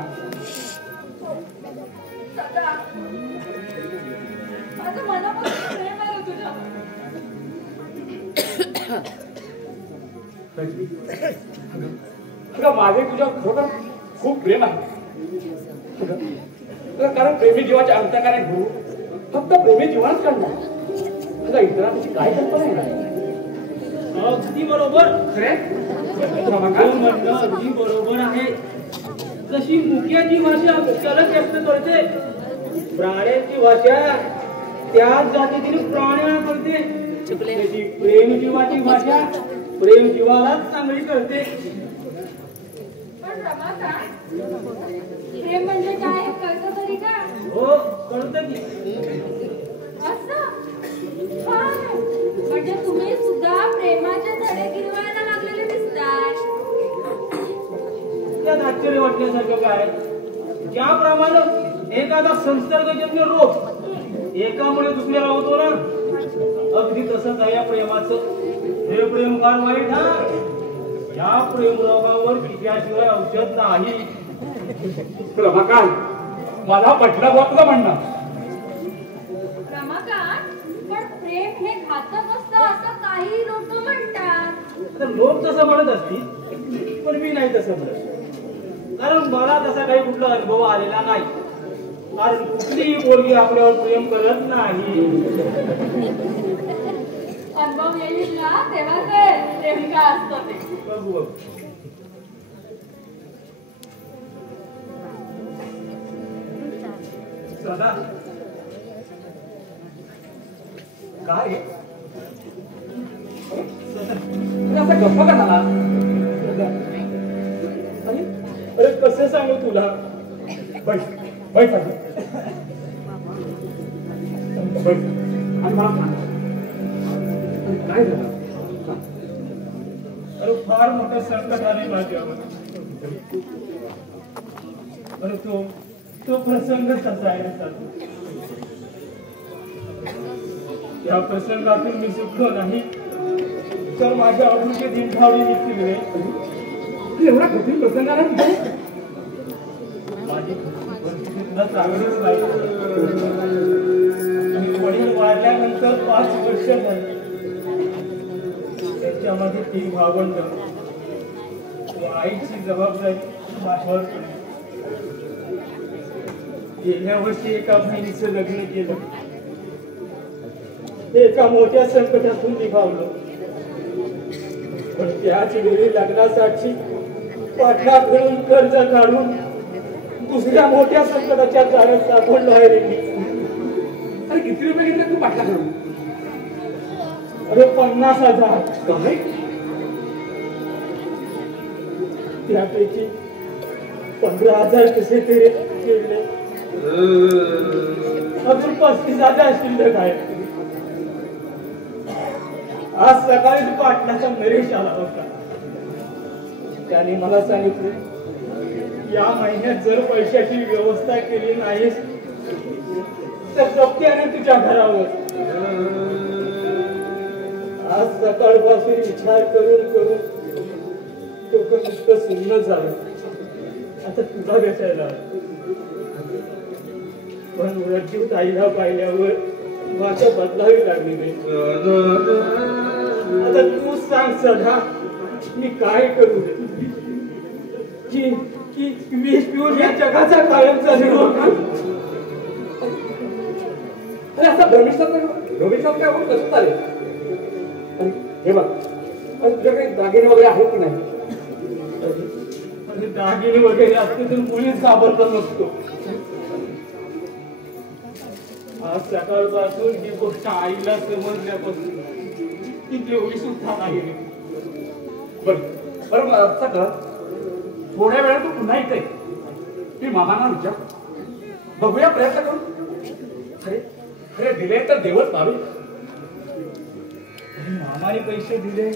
माझं मनापासून प्रेम आहे रे तुझ्या. माझे तुझ्यावर खरोखर खूप प्रेम आहे. कारण प्रेमी जीवाच्या अंतकाराने गुरु फक्त प्रेमी जीवनच काढणार. इतरांची काय कल्पना आहे. अगदी बरोबर. अगदी बरोबर आहे. जशी मुख्याची भाषा अक्षरच व्यक्त करते, प्राण्यांची भाषा त्याच जातीतील प्राण्यांना करते. तशी प्रेम जीवाची भाषा प्रेम जीवालाच चांगली करते. पण रमाकांत, प्रेम म्हणजे काय कळतं तरी का? हो, कळतं की. असं म्हणजे तुम्ही सुद्धा प्रेमाच्या धडे गिरवायला लागलेले दिसतात. त्यात आश्चर्य वाटण्यासारखं काय? ज्याप्रमाणे एखादा संसर्गजन्य रोग एकामुळे दुसऱ्याला होतो ना, अगदी तसंच आहे या प्रेमाचं. हे प्रेम फार वाईट हा. या प्रेम रोगावर तिच्याशिवाय औषध नाही. रमाकांत, मला पटलं बुवा तुझं म्हणणं. रमाकांत, पण प्रेम हे घातक असतं असं काही लोक म्हणतात. तर लोक तसं म्हणत असतील, पण मी नाही तसं म्हणत. कारण मला तसा काही कुठला अनुभव आलेला नाही. कारण कुठलीही पोरगी आपल्यावर प्रेम करत नाही. अनुभव येईल ना तेव्हा कळेल प्रेम काय असतं ते. बघू. सदा काय असा गप्पा का झाला? अरे कसं सांगू तुला? बैठ बैठ आणि मला सांग काय झालं? अरे फार मोठं संकट आले माझ्यावर. अरे तो प्रसंग कसा आहे सांगू. या प्रसंगातून मी सुटलो नाही तर माझ्या अडूचे दिनठावडी निघतील रे. एवढा कठीण प्रसंग आला तुझ्या? माझी परिस्थिती तुला चांगलीच नाही. आणि वडील आता 5 वर्ष झाली. त्याच्यामध्ये 3 भावंड व आईची जबाबदारी माझ्यावर पडली. गेल्या वर्षी एका बहिणीचं लग्न केलं. एका मोठ्या संकटातून निभावलं. पण त्याच वेळी लग्नासाठी पाटलाकडून कर्ज काढून दुसऱ्या मोठ्या संकटाच्या जाळ्यात सापडलो आहे रे. अरे किती रुपये घेतले तू पाटलाकडून? अरे 50,000. काय? त्यापैकी 15,000 कसे तरी गेले. अजून 35,000 शिल्लक आहे. आज सकाळी पाटलाचा नरेश आला होता. त्याने मला सांगितले या महिन्यात जर पैशाची व्यवस्था केली नाहीस तर जप्त्याने तुझ्या घरावर. आज सकाळपासून विचार करून डोकं नुसतं सुन्न झालं. आता तुझा भेटायला पण वरची ताईला पाहिल्यावर भाषा बदलावी लागली नाही. आता तू सांग सदा मी काय करू की विष पिऊन या जगाचा कायमचा निरोप. अरे असा भविष्यात काय होत कसं चालेल? हे बघ तुझ्या काही दागिने वगैरे आहेत की नाही? दागिने वगैरे असते तर मुलीच घाबरत नसतो. आज सकाळपासून ही गोष्ट आईला समजल्यापासून ती तेवढी सुद्धा नाही. बरं असं कर, थोड्या वेळात तू पुन्हा इथे मी मामांना विचार बघूया प्रयत्न करू. अरे दिले तर देवच पारू. मामाने पैसे दिले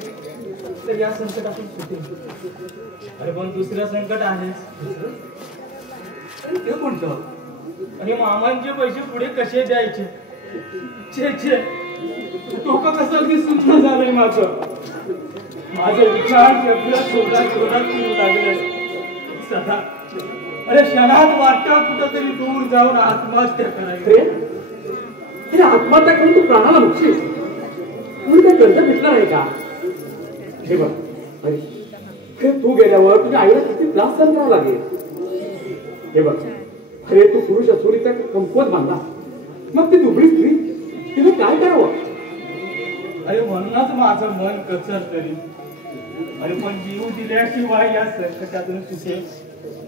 तर या संकटातून सुटेल. अरे पण दुसरं संकट आहेच. ते कोणतं? आणि मामांचे पैसे पुढे कसे द्यायचे? छे डोकं कसं अगदी सुन्न झालंय माझं विचार शोधात फिरू लागले सदा. अरे क्षणात वाटतं कुठंतरी दूर जाऊन आत्महत्या करायची. अरे आत्महत्या करून तू प्राणाला मुकशील. तुला काही कर्ज भेटणार आहे का? हे बघ अरे तू गेल्यावर तुझ्या आईला किती त्रास सहन करावा लागेल. हे बघ अरे तू पुरुष असून इथं कमकुवत बांधला, मग ती दुबळी स्त्री तिने काय करावं? अरे म्हणूनच माझं मन कचर तरी. अरे पण जीव दिल्याशिवाय या संकटातून सुटेल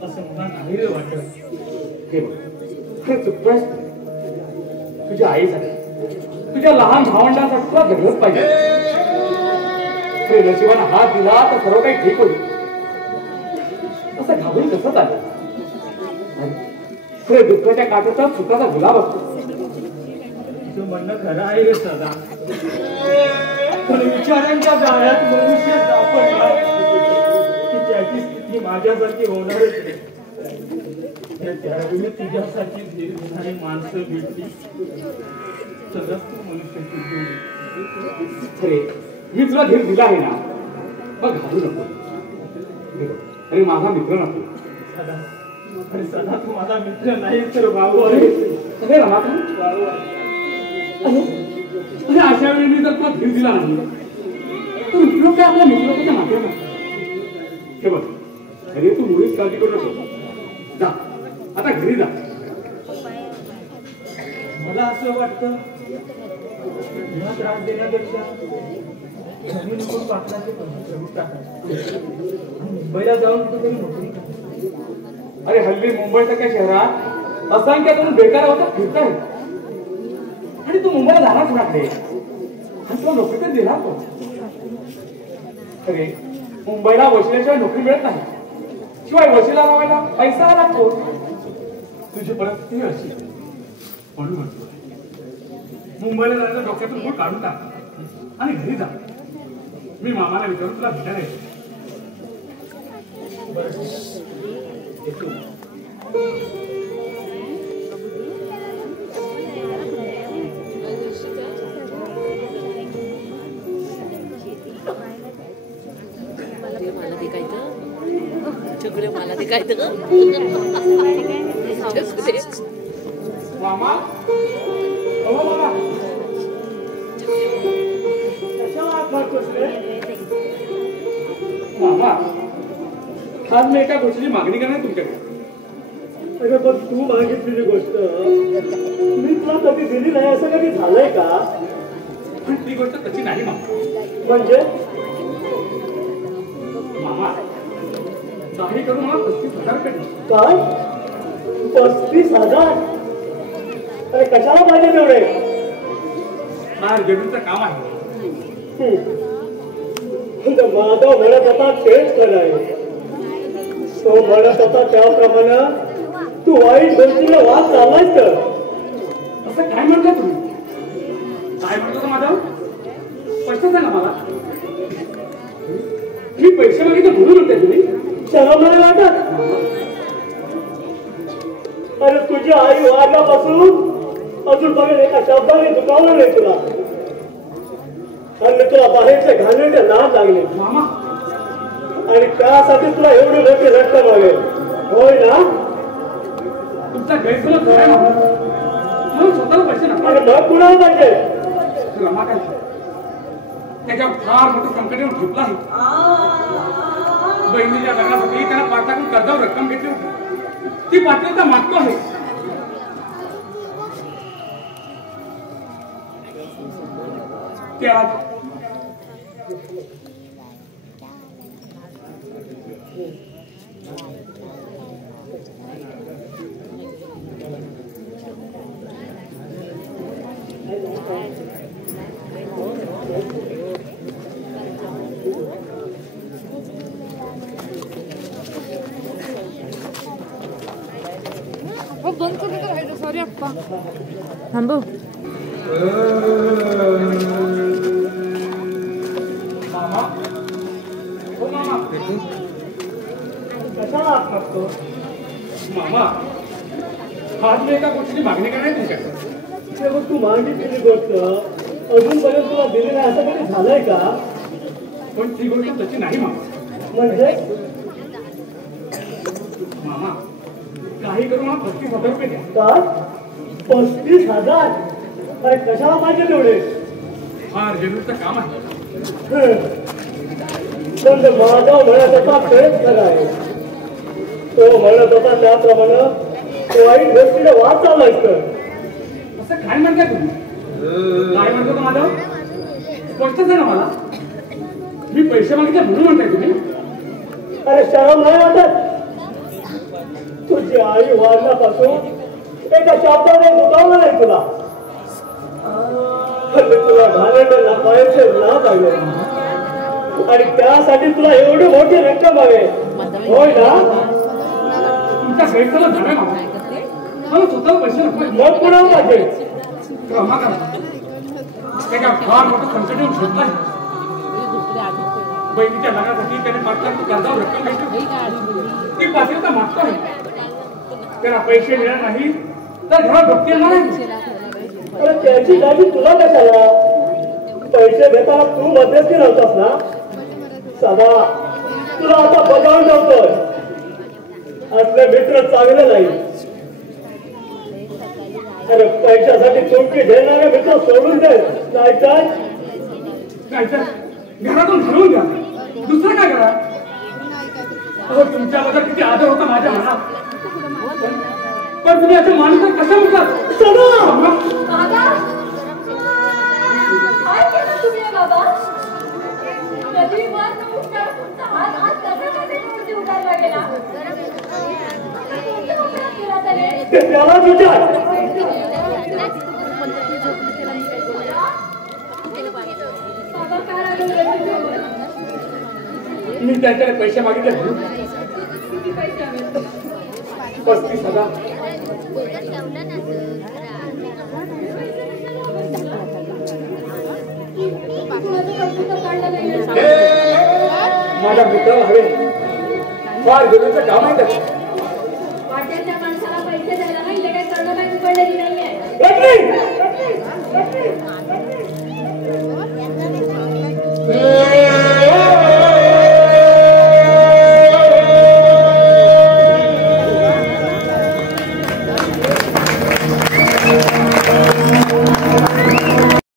असं मला नाही रे वाटत. हे बघ अरे चुकतोयस. तुझ्या आईसाठी तुझ्या लहान भावंडांसाठी तुला जगलंच पाहिजे. नशिबाने हात दिला तर सर्व काही ठीक होईल. असं घाबरून कसं चालेल? खरे दुःखाच्या काठाचा सुखाचा गुलाब असतो. तुझं म्हणणं खरं आहे रे सदा. पण विचारांच्या जाळ्यात मनुष्य सापडला की त्याची स्थिती माझ्यासारखी होणारच नाही. त्यावेळी तुझ्यासाठी धीर घेणारी माणसं भेटली तरच तू मनुष्य खरे मी तुला धीर दिला आहे ना, मग घालू नको. अरे माझा मित्र नको. अरे सदा तू माझा मित्र नाही तर भाऊ आहे. अरे अशा वेळी मी जर तुला धीर दिला नाही तर उपयोग काय आपल्या मित्राच्या माध्यमात. हे बघ अरे तू मुळीच काळजी करू नको. जा आता घरी जा. मला असं वाटतं तुला त्रास देण्यापेक्षा जमीन विकून पाटलाचे पैसे करून टाकायचे. मुंबईला जाऊन कुठेतरी नोकरी करायची. अरे हल्ली मुंबईसारख्या शहरात असंख्य जण बेकार होता फिरताय आणि तू मुंबईला जाणारच वाटले आणि तुला नोकरी तर दिला तो. अरे मुंबईला वशिल्याशिवाय नोकरी मिळत नाही. शिवाय वशिला लावायला पैसा लागतो. तुझी परिस्थिती अशी म्हणून म्हणतो मुंबईला जायचं डोक्यातून मूळ काढून टाक आणि घरी जा. मी मामाला विचारून तुला भेटायला येतो. मला ते काय तर मामा, मामा आज मी एका गोष्टीची मागणी करणार तुमच्याकडे. अरे पण तू मागितलेली गोष्ट मी तुला कधी दिली नाही असं कधी झालंय का? पण ती गोष्ट तशी नाही मामा. म्हणजे मामा काही करून मला 35,000 रुपये द्या. काय 35,000? अरे कशाला पाहिजे तेवढे? फार जमीनचं काम आहे. माधव म्हणत होता तेच खरं आहे. तो म्हणत होता त्याप्रमाणे तू वाईट गोष्टीला वाद चाललायस तर. असं काय म्हणता तुम्ही? काय म्हणतो तो माधव? स्पष्ट सांगा मला. मी पैसे मागितले म्हणून म्हणते तुम्ही? शरम नाही वाटत? अरे तुझी आई वारल्यापासून अजूनपर्यंत एका शब्दाने दुखावलं नाही तुला. आणि तुला बाहेरचे घालण्याचे नाद लागले मामा आणि त्यासाठी तुला एवढी मोठी रक्कम हवे होय ना? तुमचा गैरसमज खरा आहे मामा. म्हणून स्वतःला पैसे नका. आणि मग कुणाला पाहिजे? रमाकांत त्याच्यावर फार मोठं संकट येऊन ठेपलं आहे. बहिणीच्या लग्नासाठी त्यानं पाटलाकडून कर्जावर रक्कम घेतली होती. ती पात्रता मागतो आहे. त्या बंद करू तर राहिलं. सॉरी अप्पा. थांबव. मामा हो मामा. कशाला हात मागतो? मामा आज मी एका गोष्टीची मागणी करणार तुमच्याकडे. तेव्हा तू मागितलेली गोष्ट अजूनपर्यंत तुला दिली नाही असं कधी झालंय का? पण ती गोष्ट तशी नाही मामा. म्हणजे मामा काही करून मला 35,000 रुपये द्या. काय 35,000? अरे कशाला पाहिजे तेवढे? फार जरूरचं काम आहे. पण माधव म्हणत होता तेच खरं आहे. तो म्हणत होता त्याप्रमाणे वाईट गोष्टीला वाद चाललायस तर. असं काय म्हणताय तुम्ही? काय म्हणतो तो माधव? स्पष्ट सांगा मला. मी पैसे मागितले म्हणून म्हणताय तुम्ही? अरे शरम नाही वाटत? तुझी आई वाढण्यापासून एका शब्दाने दुखावलं नाही तुला. तुला घालण्याचे ना पाहायचे ना पाहिजे आणि त्यासाठी तुला एवढी मोठी रक्कम हवे होय ना? तुमचा गैरसमज झालाय मामा. मला स्वतःला पैसे नको. मग कुणाला पाहिजे? क्षमा करा. त्याच्या फार मोठं संकट येऊन ठेपलं आहे. बहिणीच्या लग्नासाठी त्याने पाटलाकडून कर्जावर रक्कम घेतली. ती पात्रता मागतो आहे. त्याला पैसे मिळणार नाही तर घरात भक्ती येणार नाही. अरे त्याची जागी तुला कशाला? पैसे घेताना तू मध्यस्थी नव्हतास ना? सदा तुला आता बजावून नव्हतोय. असले मित्र चांगले नाही. अरे पैशासाठी चुंकी झेलणारे मित्र सोडून दे नाहीतर नाहीतर घरातून घालवून द्या. दुसरं काय करा? अहो तुमच्याबद्दल किती आदर होता माझ्या मनात. पण तुम्ही असं माणूस कसं म्हणतात? बाबा काय केलं तुम्ही बाबा? कधी वर न उठता तुमचा हात आज कशामध्ये उडायला गेला? कोणत्या उपयोग केला त्याने? त्याला विचार. बाबा काय रागवलं? मी त्यांच्याकडे पैसे मागितले म्हणून. किती पैसे हवे? 35,000. माझ्या मित्राला हवे. फार गरजेचं काम आहे त्याचं.